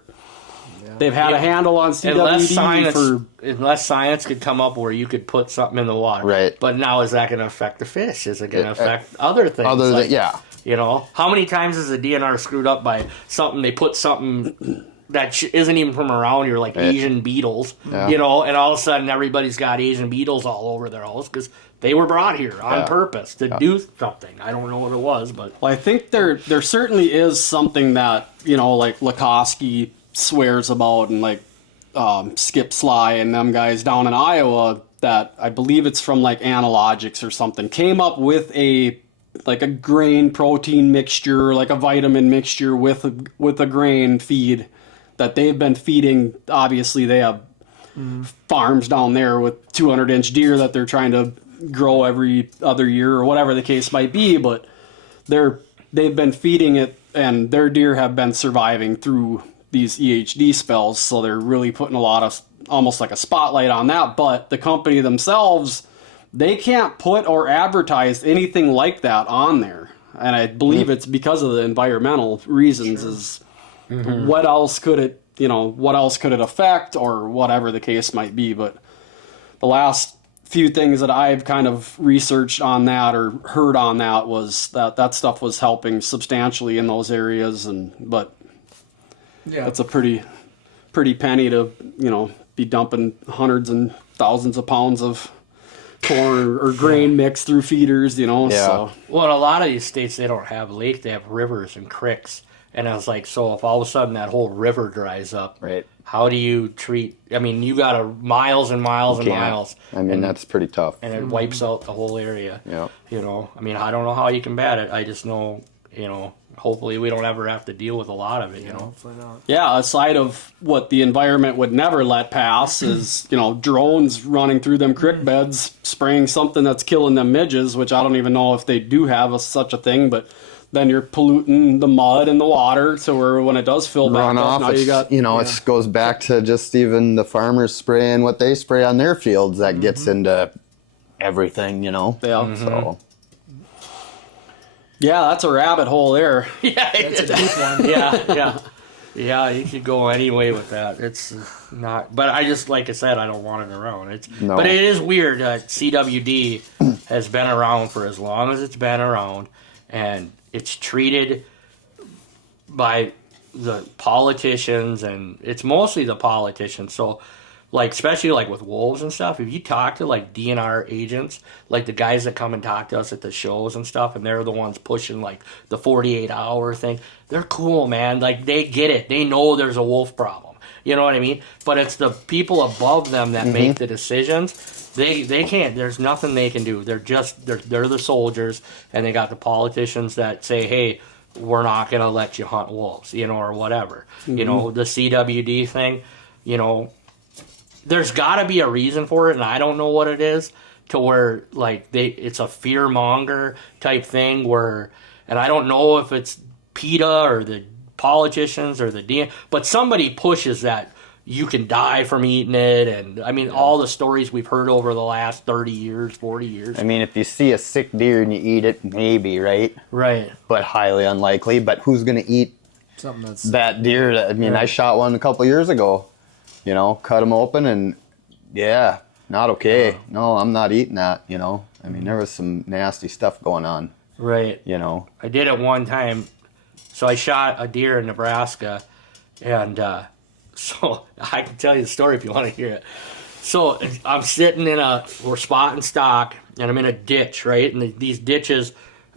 they've had a handle on CWD unless science could come up where you could put something in the water. Right. But now is that going to affect the fish? Is it going to affect other things? Other than, You know, how many times is the DNR screwed up by something? They put something that isn't even from around here, like Asian beetles, you know, and all of a sudden everybody's got Asian beetles all over their house because they were brought here on purpose to do something. I don't know what it was, but... Well, I think there certainly is something that, you know, like Lakoski swears about, and like Skip Sly and them guys down in Iowa, that I believe it's from like Analogics or something, came up with a grain protein mixture, like a vitamin mixture with a grain feed that they've been feeding. Obviously they have farms down there with 200-inch deer that they're trying to grow every other year or whatever the case might be, but they've been feeding it, and their deer have been surviving through these EHD spells, so they're really putting a lot of, almost like a spotlight on that. But the company themselves, they can't put or advertise anything like that on there, and I believe it's because of the environmental reasons. Is what else could it affect, or whatever the case might be. But the last few things that I've kind of researched on that or heard on that was that stuff was helping substantially in those areas, but that's a pretty penny to, you know, be dumping hundreds and thousands of pounds of corn or grain mixed through feeders, you know. So well, in a lot of these states they don't have lakes, they have rivers and creeks. And I was like, so if all of a sudden that whole river dries up, right? How do you treat? I mean, you got miles and miles and miles. I mean, that's pretty tough. And it wipes out the whole area. Yeah. You know, I mean, I don't know how you combat it. I just know, you know, hopefully we don't ever have to deal with a lot of it, you know. Hopefully not. Yeah, aside of what the environment would never let pass is, you know, drones running through them creek beds, spraying something that's killing them midges, which I don't even know if they do have such a thing, but then you're polluting the mud and the water, so where when it does fill back up, now you got... it goes back to just even the farmers spraying what they spray on their fields that gets into everything, you know. Yeah. So... yeah, that's a rabbit hole there. Yeah, That's a deep one. Yeah, you could go any way with that. It's not... But I just, like I said, I don't want it around. No. But it is weird. CWD has been around for as long as it's been around, and it's treated by the politicians, and it's mostly the politicians. So, like, especially like with wolves and stuff, if you talk to like DNR agents, like the guys that come and talk to us at the shows and stuff, and they're the ones pushing like the 48-hour thing, they're cool, man. Like, they get it. They know there's a wolf problem. You know what I mean? But it's the people above them that make the decisions. They can't. There's nothing they can do. They're the soldiers, and they got the politicians that say, hey, we're not going to let you hunt wolves, you know, or whatever. You know, the CWD thing, you know, there's got to be a reason for it, and I don't know what it is, to where, like, it's a fear-monger type thing where, and I don't know if it's PETA or the politicians or the DN, but somebody pushes that you can die from eating it, and I mean all the stories we've heard over the last 30 years, 40 years. I mean, if you see a sick deer and you eat it, maybe, right? Right. But highly unlikely. But who's going to eat Something that's... that deer? I mean, I shot one a couple years ago, you know, cut them open, and yeah, not okay. No, I'm not eating that, you know. I mean, there was some nasty stuff going on. Right. You know. I did it one time. So I shot a deer in Nebraska, and so I can tell you the story if you want to hear it. So I'm sitting we're spotting stock, and I'm in a ditch, right? And these ditches,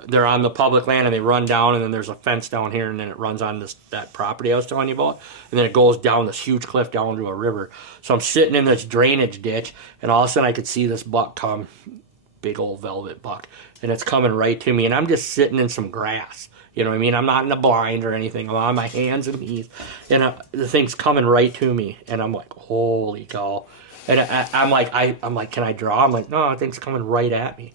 they're on the public land, and they run down, and then there's a fence down here, and then it runs on that property I was telling you about, and then it goes down this huge cliff down to a river. So I'm sitting in this drainage ditch, and all of a sudden I could see this buck come, big old velvet buck, and it's coming right to me, and I'm just sitting in some grass. You know what I mean? I'm not in a blind or anything. I'm on my hands and knees, and the thing's coming right to me, and I'm like, holy cow! And I'm like, can I draw? I'm like, no, the thing's coming right at me.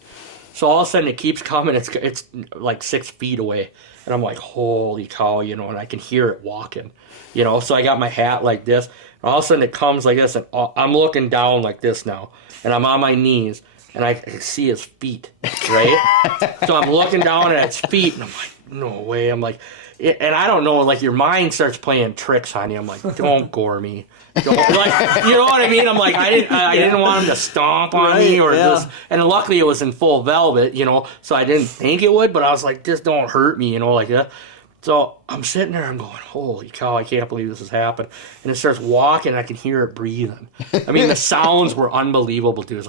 So all of a sudden it keeps coming. It's like 6 feet away, and I'm like, holy cow! You know, and I can hear it walking. You know, so I got my hat like this, and all of a sudden it comes like this, and I'm looking down like this now, and I'm on my knees, and I can see his feet, right? So I'm looking down at its feet, and I'm like, no way. I'm like, and I don't know, like your mind starts playing tricks on you. I'm like, don't gore me. Don't, like, you know what I mean? I'm like, I didn't want him to stomp on me or just, and luckily it was in full velvet, you know, so I didn't think it would, but I was like, just don't hurt me, you know, like that. So I'm sitting there, I'm going, holy cow, I can't believe this has happened. And it starts walking, and I can hear it breathing. I mean, the sounds were unbelievable, dude. It's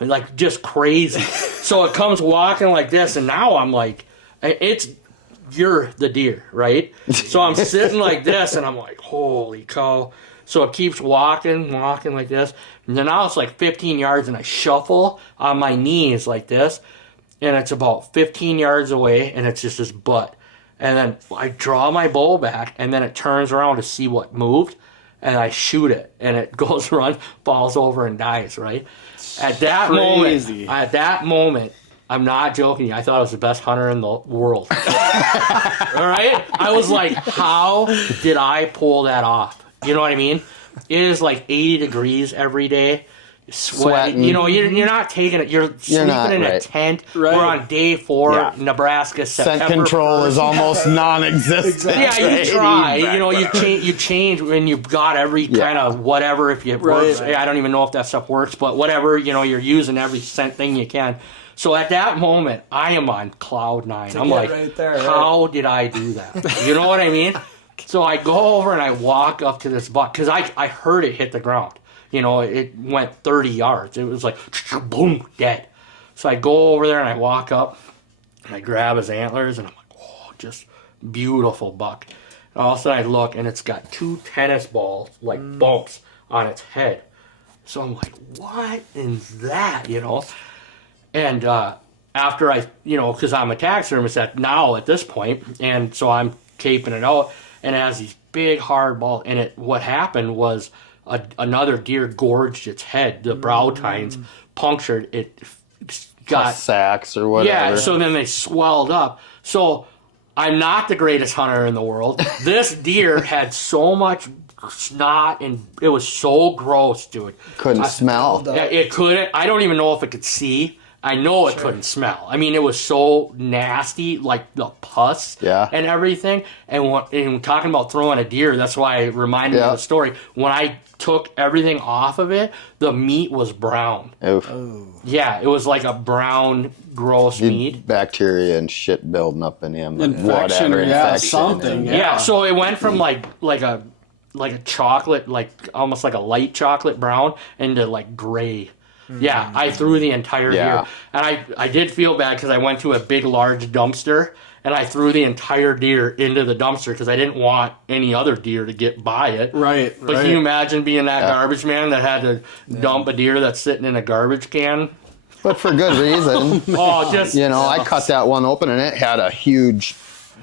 like just crazy. So it comes walking like this, and now I'm like, you're the deer, right? So I'm sitting like this, and I'm like, holy cow. So it keeps walking like this. And then now it's like 15 yards, and I shuffle on my knees like this. And it's about 15 yards away, and it's just his butt. And then I draw my bow back, and then it turns around to see what moved, and I shoot it, and it goes around, falls over, and dies, right? At that moment, I'm not joking, I thought I was the best hunter in the world. All right? I was like, how did I pull that off? You know what I mean? It is like 80 degrees every day. Sweating. You know, you're not taking it. You're sleeping in a tent. Right. We're on day 4, Nebraska, September. Scent control 1st. Is almost non-existent. Yeah, you try. You know, you change when you've got every kind of whatever. If it works, I don't even know if that stuff works, but whatever. You know, you're using every scent thing you can. So at that moment, I am on cloud 9. I'm like, how did I do that? You know what I mean? So I go over and I walk up to this buck because I heard it hit the ground. You know, it went 30 yards. It was like, boom, dead. So I go over there and I walk up and I grab his antlers and I'm like, oh, just beautiful buck. And all of a sudden I look and it's got 2 tennis balls, like bumps on its head. So I'm like, what is that, you know? And after I, you know, because I'm a taxidermist at this point, and so I'm caping it out, and it has these big hard balls. And what happened was, another deer gorged its head. The brow tines punctured. It got sacks or whatever. Yeah, so then they swelled up. So I'm not the greatest hunter in the world. This deer had so much snot, and it was so gross, dude. Couldn't smell. It couldn't. I don't even know if it could see. I know it couldn't smell. I mean, it was so nasty, like the pus and everything. And talking about throwing a deer, that's why it reminded me of the story. When I took everything off of it, the meat was brown. Oof. Yeah, it was like a brown, gross meat. Bacteria and shit building up in him. Infection, infection. Something. Yeah, so it went from like a chocolate, like almost like a light chocolate brown, into like gray. Yeah, I threw the entire deer. And I did feel bad because I went to a big, large dumpster, and I threw the entire deer into the dumpster because I didn't want any other deer to get by it. Right. But can you imagine being that garbage man that had to dump a deer that's sitting in a garbage can? But for good reason. I cut that one open, and it had a huge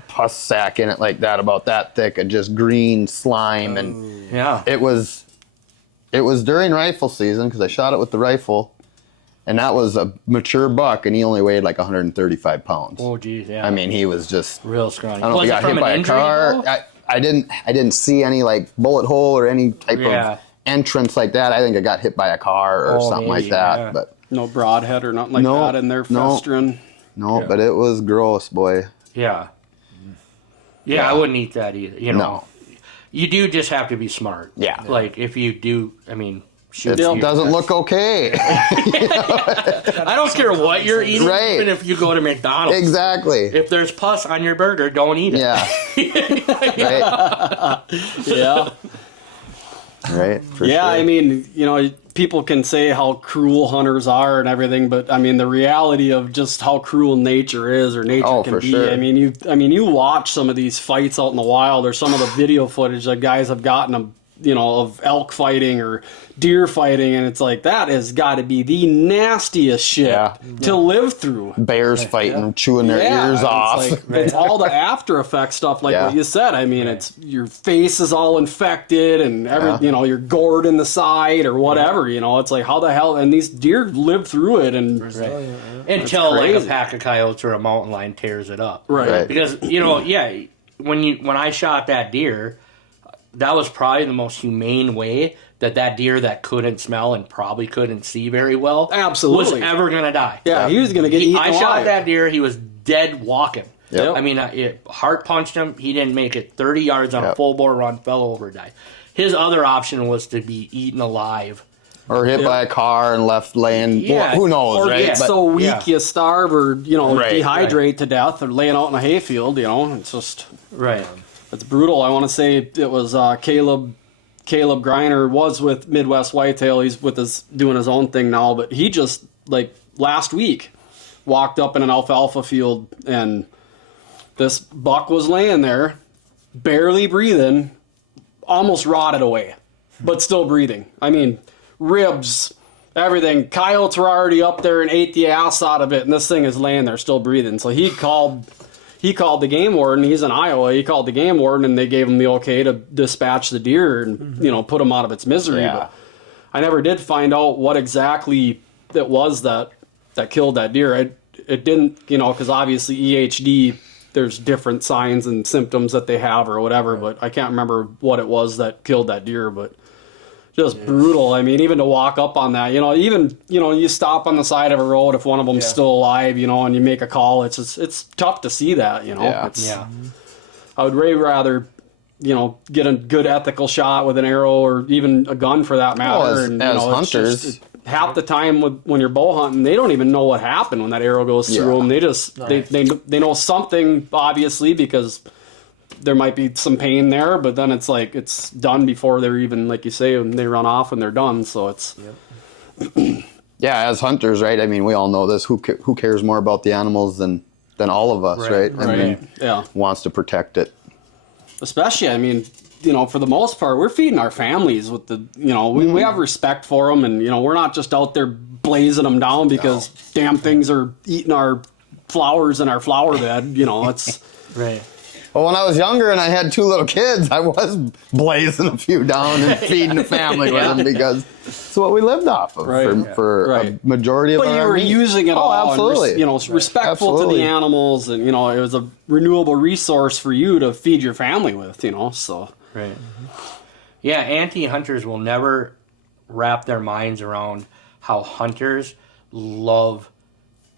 pus sack in it like that, about that thick, of just green slime. And it was during rifle season because I shot it with the rifle, and that was a mature buck, and he only weighed like 135 pounds. Oh, geez, yeah. I mean, he was just real scrawny. I don't know if he got hit by a car. I didn't see any like bullet hole or any type of entrance like that. I think I got hit by a car or something like that. But no broadhead or nothing like that in there festering. No, but it was gross, boy. Yeah, I wouldn't eat that either. You know. No. You do just have to be smart. Yeah. Like, if you do, I mean, it doesn't look okay. I don't care what you're eating, even if you go to McDonald's. Exactly. If there's pus on your burger, don't eat it. Yeah. Yeah. Right. Sure. I mean, you know, people can say how cruel hunters are and everything, but I mean, the reality of just how cruel nature is, or nature can be. Sure. I mean, you watch some of these fights out in the wild, or some of the video footage that guys have gotten, of elk fighting or deer fighting, and it's like, that has got to be the nastiest shit to live through. Bears fighting, chewing their ears off. It's all the after effect stuff, like what you said. I mean, it's your face is all infected, and you're gored in the side or whatever. You know, it's like, how the hell? And these deer live through it, and until like a pack of coyotes or a mountain lion tears it up. Right. Because when I shot that deer, that was probably the most humane way that deer that couldn't smell and probably couldn't see very well was ever going to die. Yeah, he was going to get eaten alive. Shot that deer. He was dead walking. Yep. I mean, it heart punched him. He didn't make it 30 yards on a full bore run, fell over, died. His other option was to be eaten alive Or hit by a car and left laying. Yeah. Who knows, Or right? get so weak you starve or, Right, dehydrate to death or laying out in a hayfield, It's just... Right. It's brutal. I want to say it was Caleb Greiner was with Midwest Whitetail. He's doing his own thing now, but he just, like, last week walked up in an alfalfa field and this buck was laying there, barely breathing, almost rotted away, but still breathing. I mean, ribs, everything. Coyotes were already up there and ate the ass out of it, and this thing is laying there still breathing. So he called the game warden. He's in Iowa. He called the game warden, and they gave him the okay to dispatch the deer and put him out of its misery. Yeah. But I never did find out what exactly it was that killed that deer. It didn't, because obviously EHD, there's different signs and symptoms that they have or whatever, but I can't remember what it was that killed that deer, but just brutal. I mean, even to walk up on that, you stop on the side of a road if one of them's still alive, and you make a call. It's tough to see that, Yeah. I would way rather, get a good ethical shot with an arrow or even a gun for that matter. Well, as hunters, half the time when you're bow hunting, they don't even know what happened when that arrow goes through them. They just they know something, obviously, because there might be some pain there, but then it's like it's done before they're even, like you say, when they run off and they're done. So it's yeah, as hunters, right? I mean, we all know this. Who cares more about the animals than all of us, right? I mean, wants to protect it. Especially, I mean, for the most part, we're feeding our families with the, we have respect for them, and we're not just out there blazing them down because damn things are eating our flowers in our flower bed. It's Right. Well, when I was younger and I had 2 little kids, I was blazing a few down and feeding the family with them because it's what we lived off of for a majority of our But you were meat. using it all. Absolutely. And, respectful to the animals, and, it was a renewable resource for you to feed your family with, so. Right. Yeah, anti-hunters will never wrap their minds around how hunters love,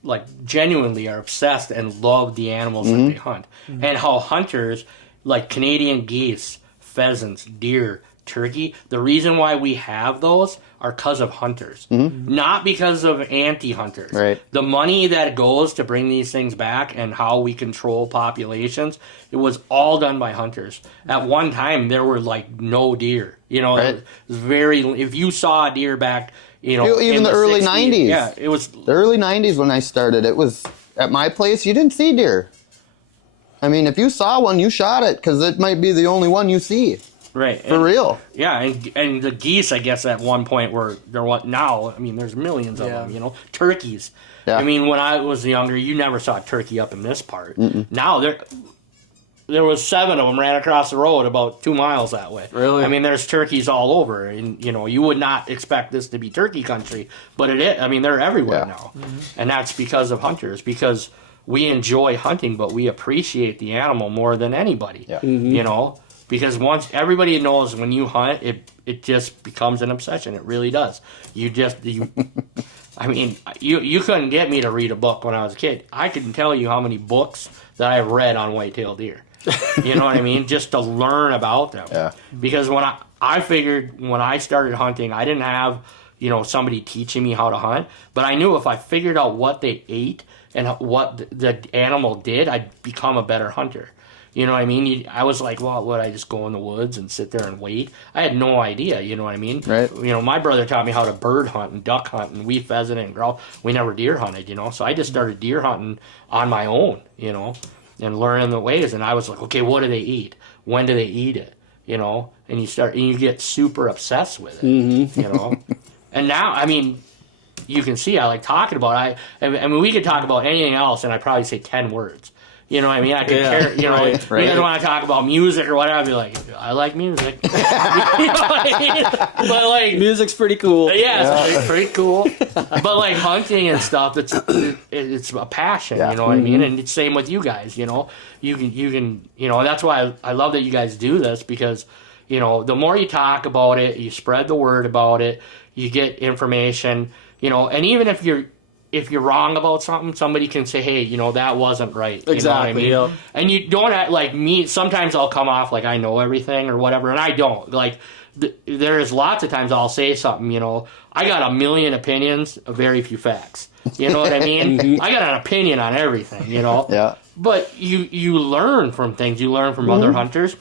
like, genuinely are obsessed and love the animals that they hunt. And how hunters, like Canadian geese, pheasants, deer, turkey, the reason why we have those are because of hunters. Not because of anti-hunters. Right. The money that goes to bring these things back and how we control populations, it was all done by hunters. At one time, there were, like, no deer. It was very... If you saw a deer back... even the early 60s, 90s. Yeah, it was... The early 90s when I started, it was... At my place, you didn't see deer. I mean, if you saw one, you shot it, because it might be the only one you see. Right. For real. Yeah, and the geese, I guess, at one point were... They're what now? I mean, there's millions of them, Turkeys. Yeah. I mean, when I was younger, you never saw a turkey up in this part. Now, there was 7 of them ran across the road about 2 miles that way. Really? I mean, there's turkeys all over, and you would not expect this to be turkey country, but it is. I mean, they're everywhere now, and that's because of hunters. Because we enjoy hunting, but we appreciate the animal more than anybody. Yeah. Because once everybody knows when you hunt, it just becomes an obsession. It really does. I mean, you couldn't get me to read a book when I was a kid. I couldn't tell you how many books that I've read on white-tailed deer. You know what I mean? Just to learn about them. Yeah. Because when I figured when I started hunting, I didn't have, somebody teaching me how to hunt. But I knew if I figured out what they ate and what the animal did, I'd become a better hunter. You know what I mean? I was like, well, would I just go in the woods and sit there and wait? I had no idea, you know what I mean? Right. My brother taught me how to bird hunt and duck hunt, and we pheasant and grouse. We never deer hunted, So I just started deer hunting on my own, and learning the ways. And I was like, okay, what do they eat? When do they eat it? And you get super obsessed with it, And now, I mean, you can see I like talking about it. I mean, we could talk about anything else, and I'd probably say 10 words. You know what I mean? I could care, you guys want to talk about music or whatever, I'd be like, I like music. You know what I mean? But like, music's pretty cool. Yeah, it's pretty cool. But like hunting and stuff, it's a passion, you know what I mean? And it's same with you guys, you can, that's why I love that you guys do this, because, the more you talk about it, you spread the word about it, you get information, and even if you're wrong about something, somebody can say, hey, that wasn't right. Exactly. You know what I mean? And you don't act like me. Sometimes I'll come off like I know everything or whatever, and I don't. Like, there is lots of times I'll say something, you know, I got a million opinions, very few facts. You know what I mean? I got an opinion on everything, you know? Yeah. But you learn from things. You learn from other hunters.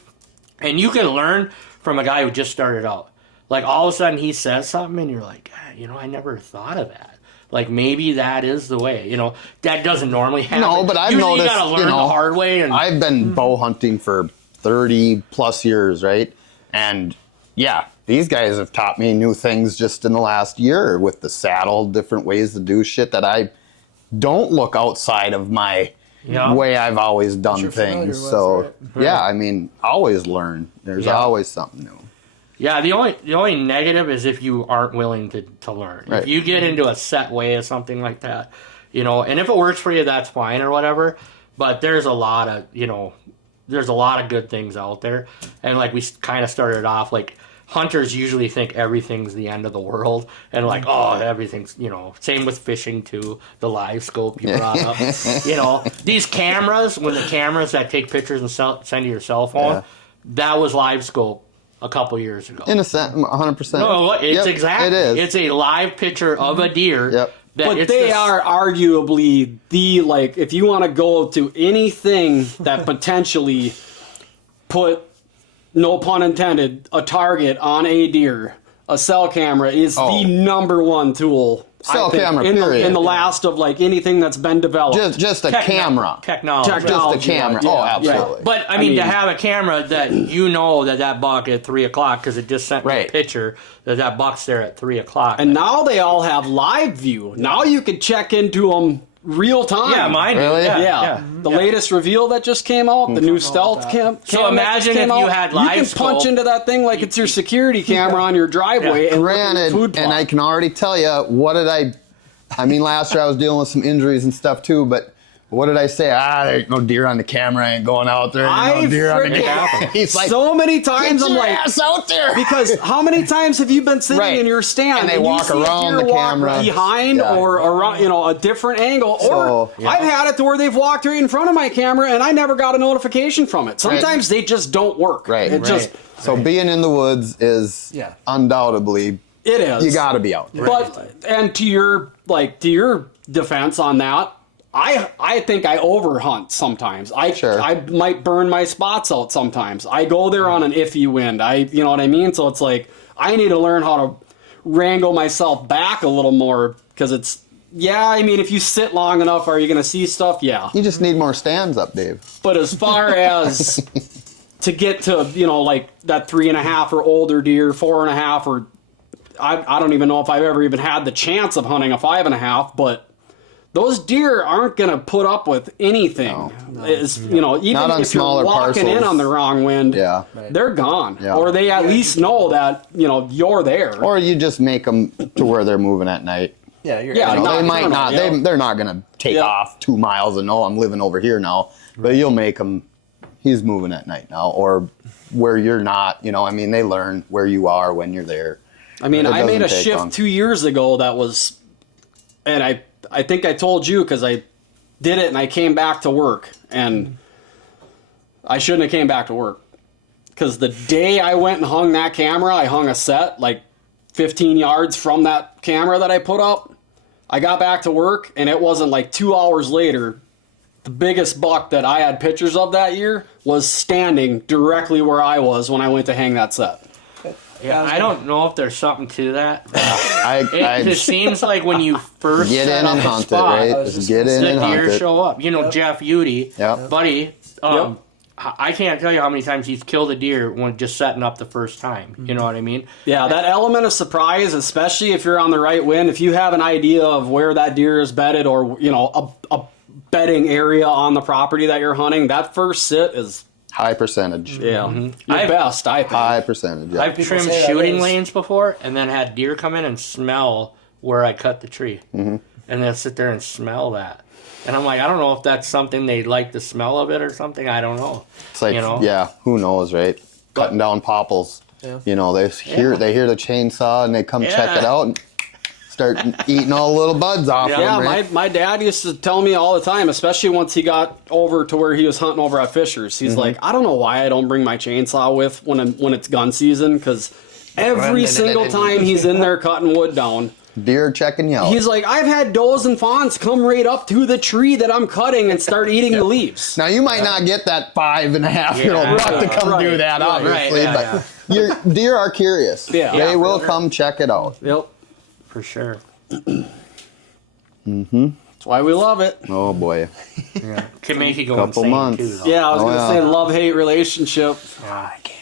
And you can learn from a guy who just started out. Like, all of a sudden he says something and you're like, you know, I never thought of that. Like, maybe that is the way. You know, that doesn't normally happen. No, but I've Usually noticed, you gotta learn the hard way. And I've been bow hunting for 30 plus years, right? And yeah, these guys have taught me new things just in the last year with the saddle, different ways to do shit that I don't look outside of my way I've always done things. So yeah, I mean, always learn. There's always something new. Yeah, the only negative is if you aren't willing to learn. Right. If you get into a set way of something like that, you know, and if it works for you, that's fine or whatever. But there's a lot of, you know, there's a lot of good things out there. And like we kind of started off, like, hunters usually think everything's the end of the world. And like, oh, everything's, you know, same with fishing too, the live scope you brought up. You know, these cameras, when the cameras that take pictures and send to your cell phone, that was live scope a couple years ago. In a sense, 100%. No, it's exactly. It is. It's a live picture of a deer. Yep. But they are arguably the, like, if you want to go to anything that potentially put, no pun intended, a target on a deer, a cell camera is the number one tool. Cell camera, period. In the last of, like, anything that's been developed. Just a camera. Technology. Just a camera. Yeah, Oh, absolutely. But, I mean, to have a camera that you know that buck at 3 o'clock, because it just sent me a picture that buck's there at 3 o'clock. And now they all have live view. Now you can check into them real time. Yeah, mine Really? do. Yeah. The latest reveal that just came out, the new stealth cam. So imagine if you had live You can scope. punch into that thing like it's your security camera on your driveway and look at your Granted, food plot. and I can already tell you, I mean, last year I was dealing with some injuries and stuff too, but what did I say? There ain't no deer on the camera, I ain't going out there. Ain't no deer on the camera. He's like, so many times get I'm your like, ass out there. because how many times have you been sitting in your stand And they you walk see a around deer the walk camera. behind or around, you know, a different angle? So, or I've had it to where they've walked right in front of my camera and I never got a notification from it. Sometimes they just don't work. Right. So being in the woods is undoubtedly, it is. you got to be out there. But and to your defense on that, I think I overhunt sometimes. I might burn my spots out sometimes. I go there on an iffy wind. You know what I mean? So it's like I need to learn how to wrangle myself back a little more because it's I mean, if you sit long enough, are you going to see stuff? Yeah. You just need more stands up, Dave. But as far as to get to, you know, like that 3.5 or older deer, 4.5 or I don't even know if I've ever even had the chance of hunting a 5.5, but those deer aren't going to put up with anything. You know, even if you're walking in on the wrong wind, they're gone. Yeah. Or they at least know that, you know, you're there. Or you just make them to where they're moving at night. Yeah, they might not. They're not going to take off 2 miles and I'm living over here now. But you'll make them. He's moving at night now, or where you're not. You know, I mean, they learn where you are when you're there. I mean, I made a shift 2 years ago that was, and I think I told you because I did it and I came back to work and I shouldn't have came back to work because the day I went and hung that camera, I hung a set like 15 yards from that camera that I put up. I got back to work and it wasn't like 2 hours later. The biggest buck that I had pictures of that year was standing directly where I was when I went to hang that set. Yeah, I don't know if there's something to that. It just seems like when you first get in and hunt spot, it, right? Just get in and hunt it. The deer show up. You know, Jeff Udy, buddy, I can't tell you how many times he's killed a deer when just setting up the first time. You know what I mean? Yeah, that element of surprise, especially if you're on the right wind, if you have an idea of where that deer is bedded or, you know, a bedding area on the property that you're hunting, that first sit is... high percentage. Yeah. Your best, I think. High percentage, yeah. I've trimmed shooting lanes before and then had deer come in and smell where I cut the tree. And then sit there and smell that. And I'm like, I don't know if that's something they like the smell of it or something. I don't know. It's like, you know? Who knows, right? Cutting down popples. Yeah. You know, they hear the chainsaw and they come check it out and start eating all the little buds off them. Yeah, right? my dad used to tell me all the time, especially once he got over to where he was hunting over at Fisher's. He's like, I don't know why I don't bring my chainsaw with when it's gun season, because Every single time he's in there cutting wood down. Deer checking you out. He's like, I've had does and fawns come right up to the tree that I'm cutting and start eating the leaves. Now you might not get that 5.5-year-old buck to come do that, obviously, but your deer are curious. Yeah. They will come check it out. Yep. For sure. That's why we love it. Oh boy. Yeah. Can make you go Couple insane months. too, though. Yeah, I was going to say love-hate relationship. I can't.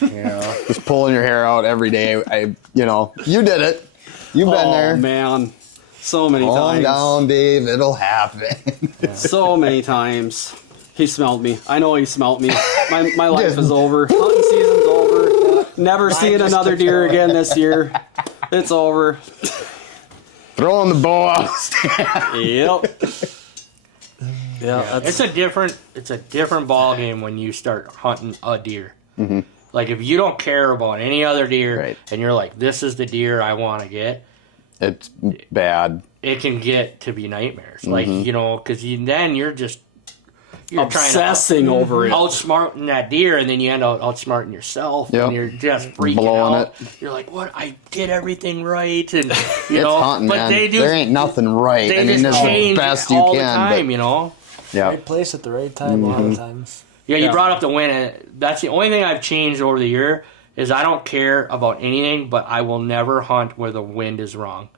Yeah. Just pulling your hair out every day. You did it. You've been there. Oh, man. So many Calm times. down, Dave. It'll happen. So many times. He smelled me. I know he smelled me. My life is over. Hunting season's over. Never seeing another deer again this year. It's over. Throwing the bow out. Yep. Yeah, It's a different ball game when you start hunting a deer. Mm-hmm. Like if you don't care about any other deer and you're like, this is the deer I want to get, It's bad. it can get to be nightmares. Like, because then you're obsessing over it. outsmarting that deer, and then you end up outsmarting yourself, and you're just freaking Blowing out. it. You're like, "What? I did everything right," and It's hunting, but man. they do. There ain't nothing right. They I mean, just there's the change best it you all can. the time, but, yeah. Right place at the right time a lot of times. Yeah, you brought up the wind. And that's the only thing I've changed over the year is I don't care about anything, but I will never hunt where the wind is wrong.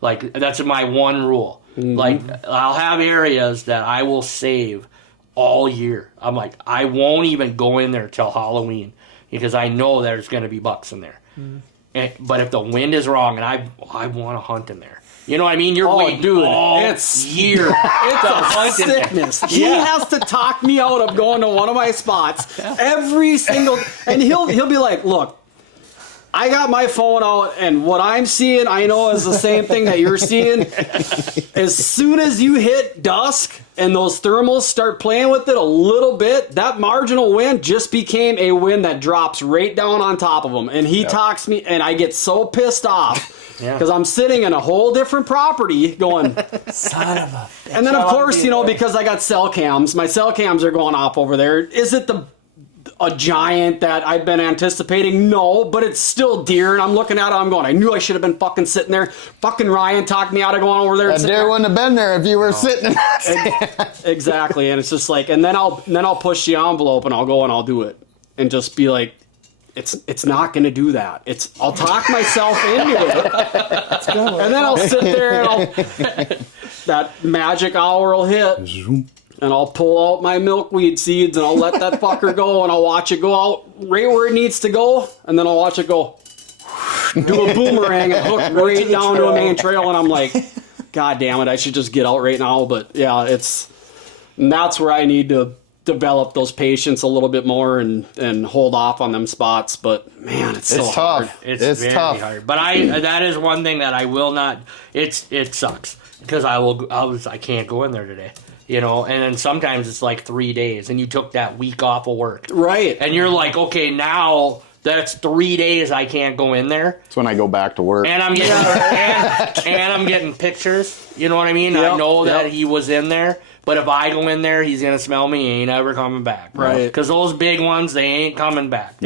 Like that's my one rule. Like I'll have areas that I will save all year. I'm like, I won't even go in there till Halloween because I know there's going to be bucks in there. But if the wind is wrong and I want to hunt in there. You know what I mean? You're waiting all year. It's a sickness. He has to talk me out of going to one of my spots every single, and he'll be like, "Look, I got my phone out, and what I'm seeing, I know is the same thing that you're seeing. As soon as you hit dusk and those thermals start playing with it a little bit, that marginal wind just became a wind that drops right down on top of them." And he talks me, and I get so pissed off. Because I'm sitting in a whole different property going, son of a bitch. and then of course, because I got cell cams, my cell cams are going off over there. Is it a giant that I've been anticipating? No, but it's still deer, and I'm looking at it, I'm going, I knew I should have been fucking sitting there. Fucking Ryan talked me out of going over there. That deer wouldn't have been there if you were sitting in that. Exactly, and it's just like, and then I'll push the envelope and I'll go and I'll do it. And just be like, it's not going to do that. I'll talk myself into it, and then I'll sit there and that magic hour will hit, and I'll pull out my milkweed seeds and I'll let that fucker go, and I'll watch it go out right where it needs to go, and then I'll watch it go, do a boomerang and hook right down to a main trail, and I'm like, God damn it, I should just get out right now. But yeah, and that's where I need to develop those patience a little bit more and hold off on them spots. But man, it's so tough. hard. It's very tough. hard. But that is one thing that I will not. It sucks because I can't go in there today. And then sometimes it's like 3 days, and you took that week off of work, Right. and you're like, okay, now that's 3 days I can't go in there, That's when I go back to work. and I'm getting and I'm getting pictures. You know what I mean? I know that he was in there. But if I go in there, he's going to smell me. He ain't ever coming back. Right. Because those big ones, they ain't coming back.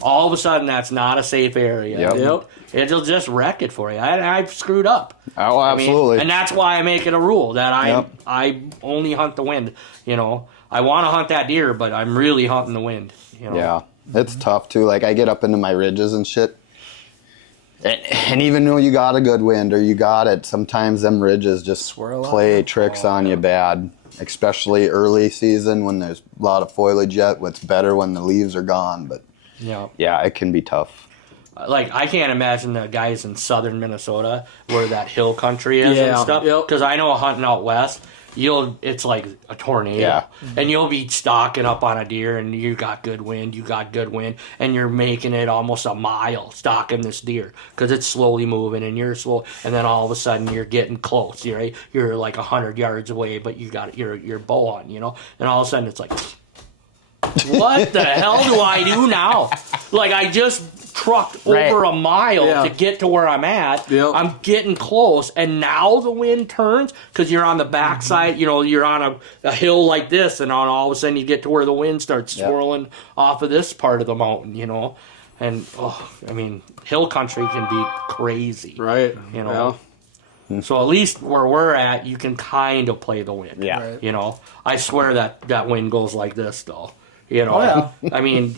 All of a sudden, that's not a safe area. Yep. It'll just wreck it for you. I've screwed up. Oh, absolutely. And that's why I make it a rule that I only hunt the wind. I want to hunt that deer, but I'm really hunting the wind. Yeah, it's tough too. Like I get up into my ridges and shit. And even though you got a good wind or you got it, sometimes them ridges just play tricks on you bad, especially early season when there's a lot of foliage yet. What's better when the leaves are gone, but yeah, it can be tough. Like, I can't imagine the guys in southern Minnesota where that hill country is and stuff. Yep. Because I know hunting out west, it's like a tornado. Yeah. And you'll be stalking up on a deer and you got good wind, and you're making it almost a mile stalking this deer because it's slowly moving and you're slow, and then all of a sudden you're getting close. You're like 100 yards away, but you got your bow on, and all of a sudden it's like, what the hell do I do now? Like, I just trucked over a mile to get to where I'm at. Yep. I'm getting close, and now the wind turns because you're on the backside. You're on a hill like this, and all of a sudden you get to where the wind starts swirling off of this part of the mountain. And I mean, hill country can be crazy, Right. you know. Yeah. So at least where we're at, you can kind of play the wind. Yeah. Right. You know, I swear that wind goes like this though. You know. Oh, yeah. I mean,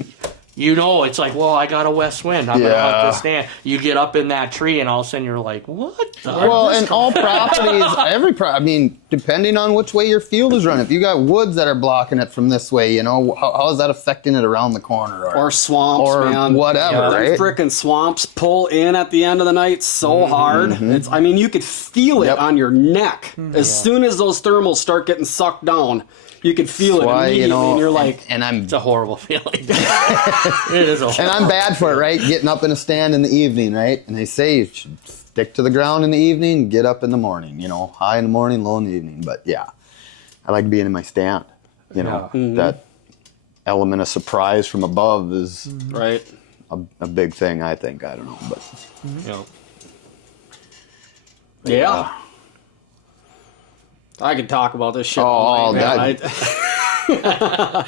you know, it's like, well, I got a west wind. I'm gonna hunt this stand. You get up in that tree, and all of a sudden you're like, what? Well, and all properties, I mean, depending on which way your field is running. If you got woods that are blocking it from this way, you know, how is that affecting it around the corner? Or swamps, or man. whatever, Yeah, right? Frickin' swamps pull in at the end of the night so hard. It's, I mean, you could feel it Yep. on your neck. As soon as those thermals start getting sucked down, you can feel it Why, immediately, you know, and you're like, and I'm It's a horrible feeling. It is a and I'm bad for it, right? Getting up in a stand in the evening, right? And they say you should stick to the ground in the evening, get up in the morning, you know, high in the morning, low in the evening. But yeah, I like being in my stand, you know, that element of surprise from above is right. a big thing, I think. I don't know, but Yeah. I could talk about this shit. Oh, all night, man. I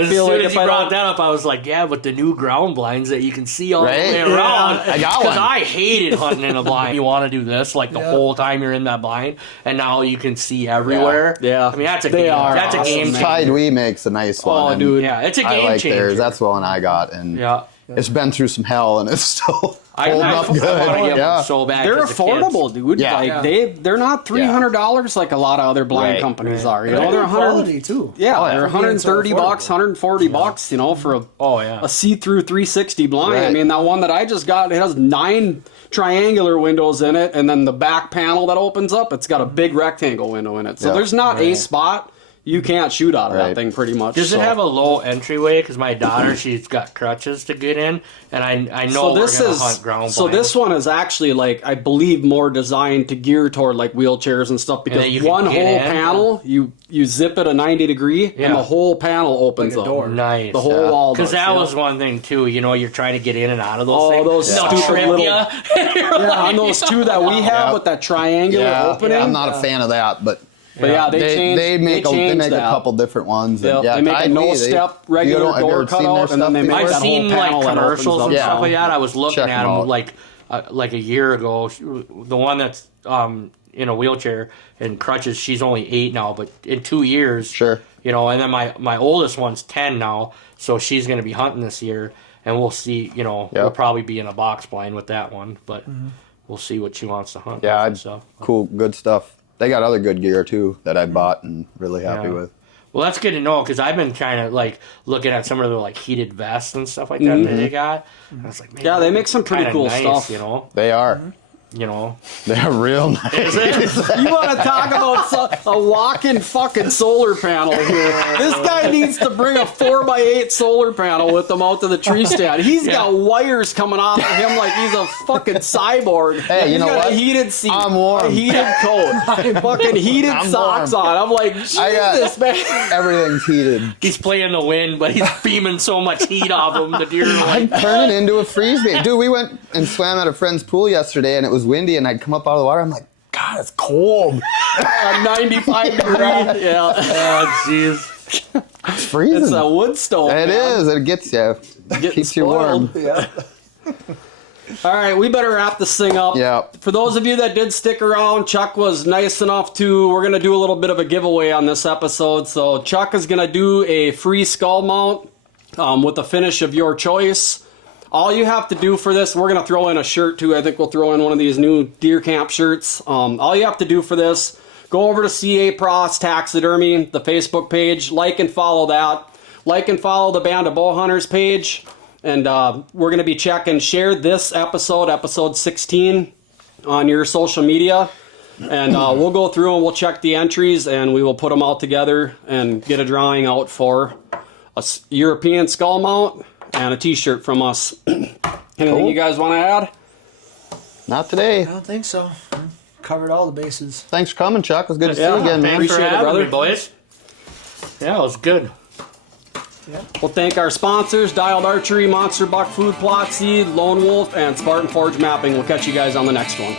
As feel soon like as if you I brought don't, that up, I was like, yeah, but the new ground blinds that you can see all Right? the way Yeah, around. I got Because one. I hated hunting in a blind. You want to do this like the Yeah. whole time you're in that blind, and now you can see everywhere. Yeah. I mean, that's a They game. are That's a awesome, game man. Tide changer. We makes a nice one. oh, and dude. Yeah, it's a game I like changer. theirs. That's the one I got, and Yeah. it's been through some hell, and it's still I holding want up to good. get Yeah. one so bad. They're 'cause the affordable, kids- dude. Yeah. Like Yeah. they're not $300 like a lot of other blind Right. companies Right. are. You know, They're they're good 100. quality too. Yeah, Oh, yeah. they're For being so 130 bucks, affordable. 140 bucks. You know, for yeah. a see-through 360 blind. I Right. mean, that one that I just got, it has 9 triangular windows in it, and then the back panel that opens up, it's got a big rectangle window in it. So Yeah. there's not a spot you can't shoot out of that Right. thing, pretty much. Does so. it have a low entryway? Because my daughter, she's got crutches to get in, and I know So this we're gonna is hunt ground so blind. this one is actually like I believe more designed to gear toward like wheelchairs and stuff because then you can one get whole in. panel you zip it a 90 degree Yeah. and the whole panel opens Like a up. door. Nice. The whole wall. Because does, that yeah. was one thing too. You know, you're trying to get in and out of those Oh, things. those They'll stupid trip little- ya. Yeah, on those two that we have Yep. with that triangular Yeah, opening. I'm not a fan of that, but But yeah, they changed. they make changed a that. couple different ones. Yep, and yeah, they make a Tide We, no-step you regular don't- have you door ever seen their cutout, and then they stuff make I've that whole seen like panel that opens commercials up. and Yeah. stuff like that. I was looking Check at 'em them out. like a year ago. The one that's in a wheelchair and crutches. She's only 8 now, but in 2 years, Sure. You know, and then my oldest one's 10 now, so she's going to be hunting this year, and we'll see. You know, Yep. we'll probably be in a box blind with that one, but we'll see what she wants to hunt. Yeah, with and stuff. cool, good stuff. They got other good gear too that I bought and really happy Yeah. with. Well, that's good to know because I've been kind of like looking at some of the like heated vests and stuff like that that they got. And I was like, man, Yeah, they make some pretty kinda cool nice, stuff. You know, They are. you know. They're real nice. Is it? You want to talk about a walking fucking solar panel here? This guy needs to bring a 4x8 solar panel with him out to the tree stand. He's got wires coming off of him like he's a fucking cyborg. Hey, you He's know got what? a heated seat, I'm warm. a heated coat, fucking heated I'm socks warm. on. I'm like, I got- Jesus, man. Everything's heated. He's playing the wind, but he's beaming so much heat off him. The deer are like, I'm turning into a freeze bait. Dude, we went and swam at a friend's pool yesterday and it was windy and I'd come up out of the water. I'm like, God, it's cold. 95 degree. Yeah, oh, jeez. It's freezing. it's a wood stove. It man. is. It gets you. Getting Keeps you warm. spoiled. Yeah. All right, we better wrap this thing up. Yeah. For those of you that did stick around, Chuck was nice enough to, we're going to do a little bit of a giveaway on this episode. So Chuck is going to do a free skull mount with a finish of your choice. All you have to do for this, we're going to throw in a shirt too. I think we'll throw in one of these new deer camp shirts. All you have to do for this, go over to CA Pros Taxidermy, the Facebook page, like and follow that. Like and follow the Band of Bowhunters page. And we're going to be checking, share this episode, episode 16, on your social media. And we'll go through and we'll check the entries and we will put them all together and get a drawing out for a European skull mount and a t-shirt from us. Anything Cool. you guys want to add? Not today. I don't think so. Covered all the bases. Thanks for coming, Chuck. It was good to see Yeah, you again, Thanks man. for Appreciate it, having brother. me, boys. Yeah, it was good. We'll thank our sponsors, Dialed Archery, Monster Buck Food Plot Seed, Lone Wolf, and Spartan Forge Mapping. We'll catch you guys on the next one.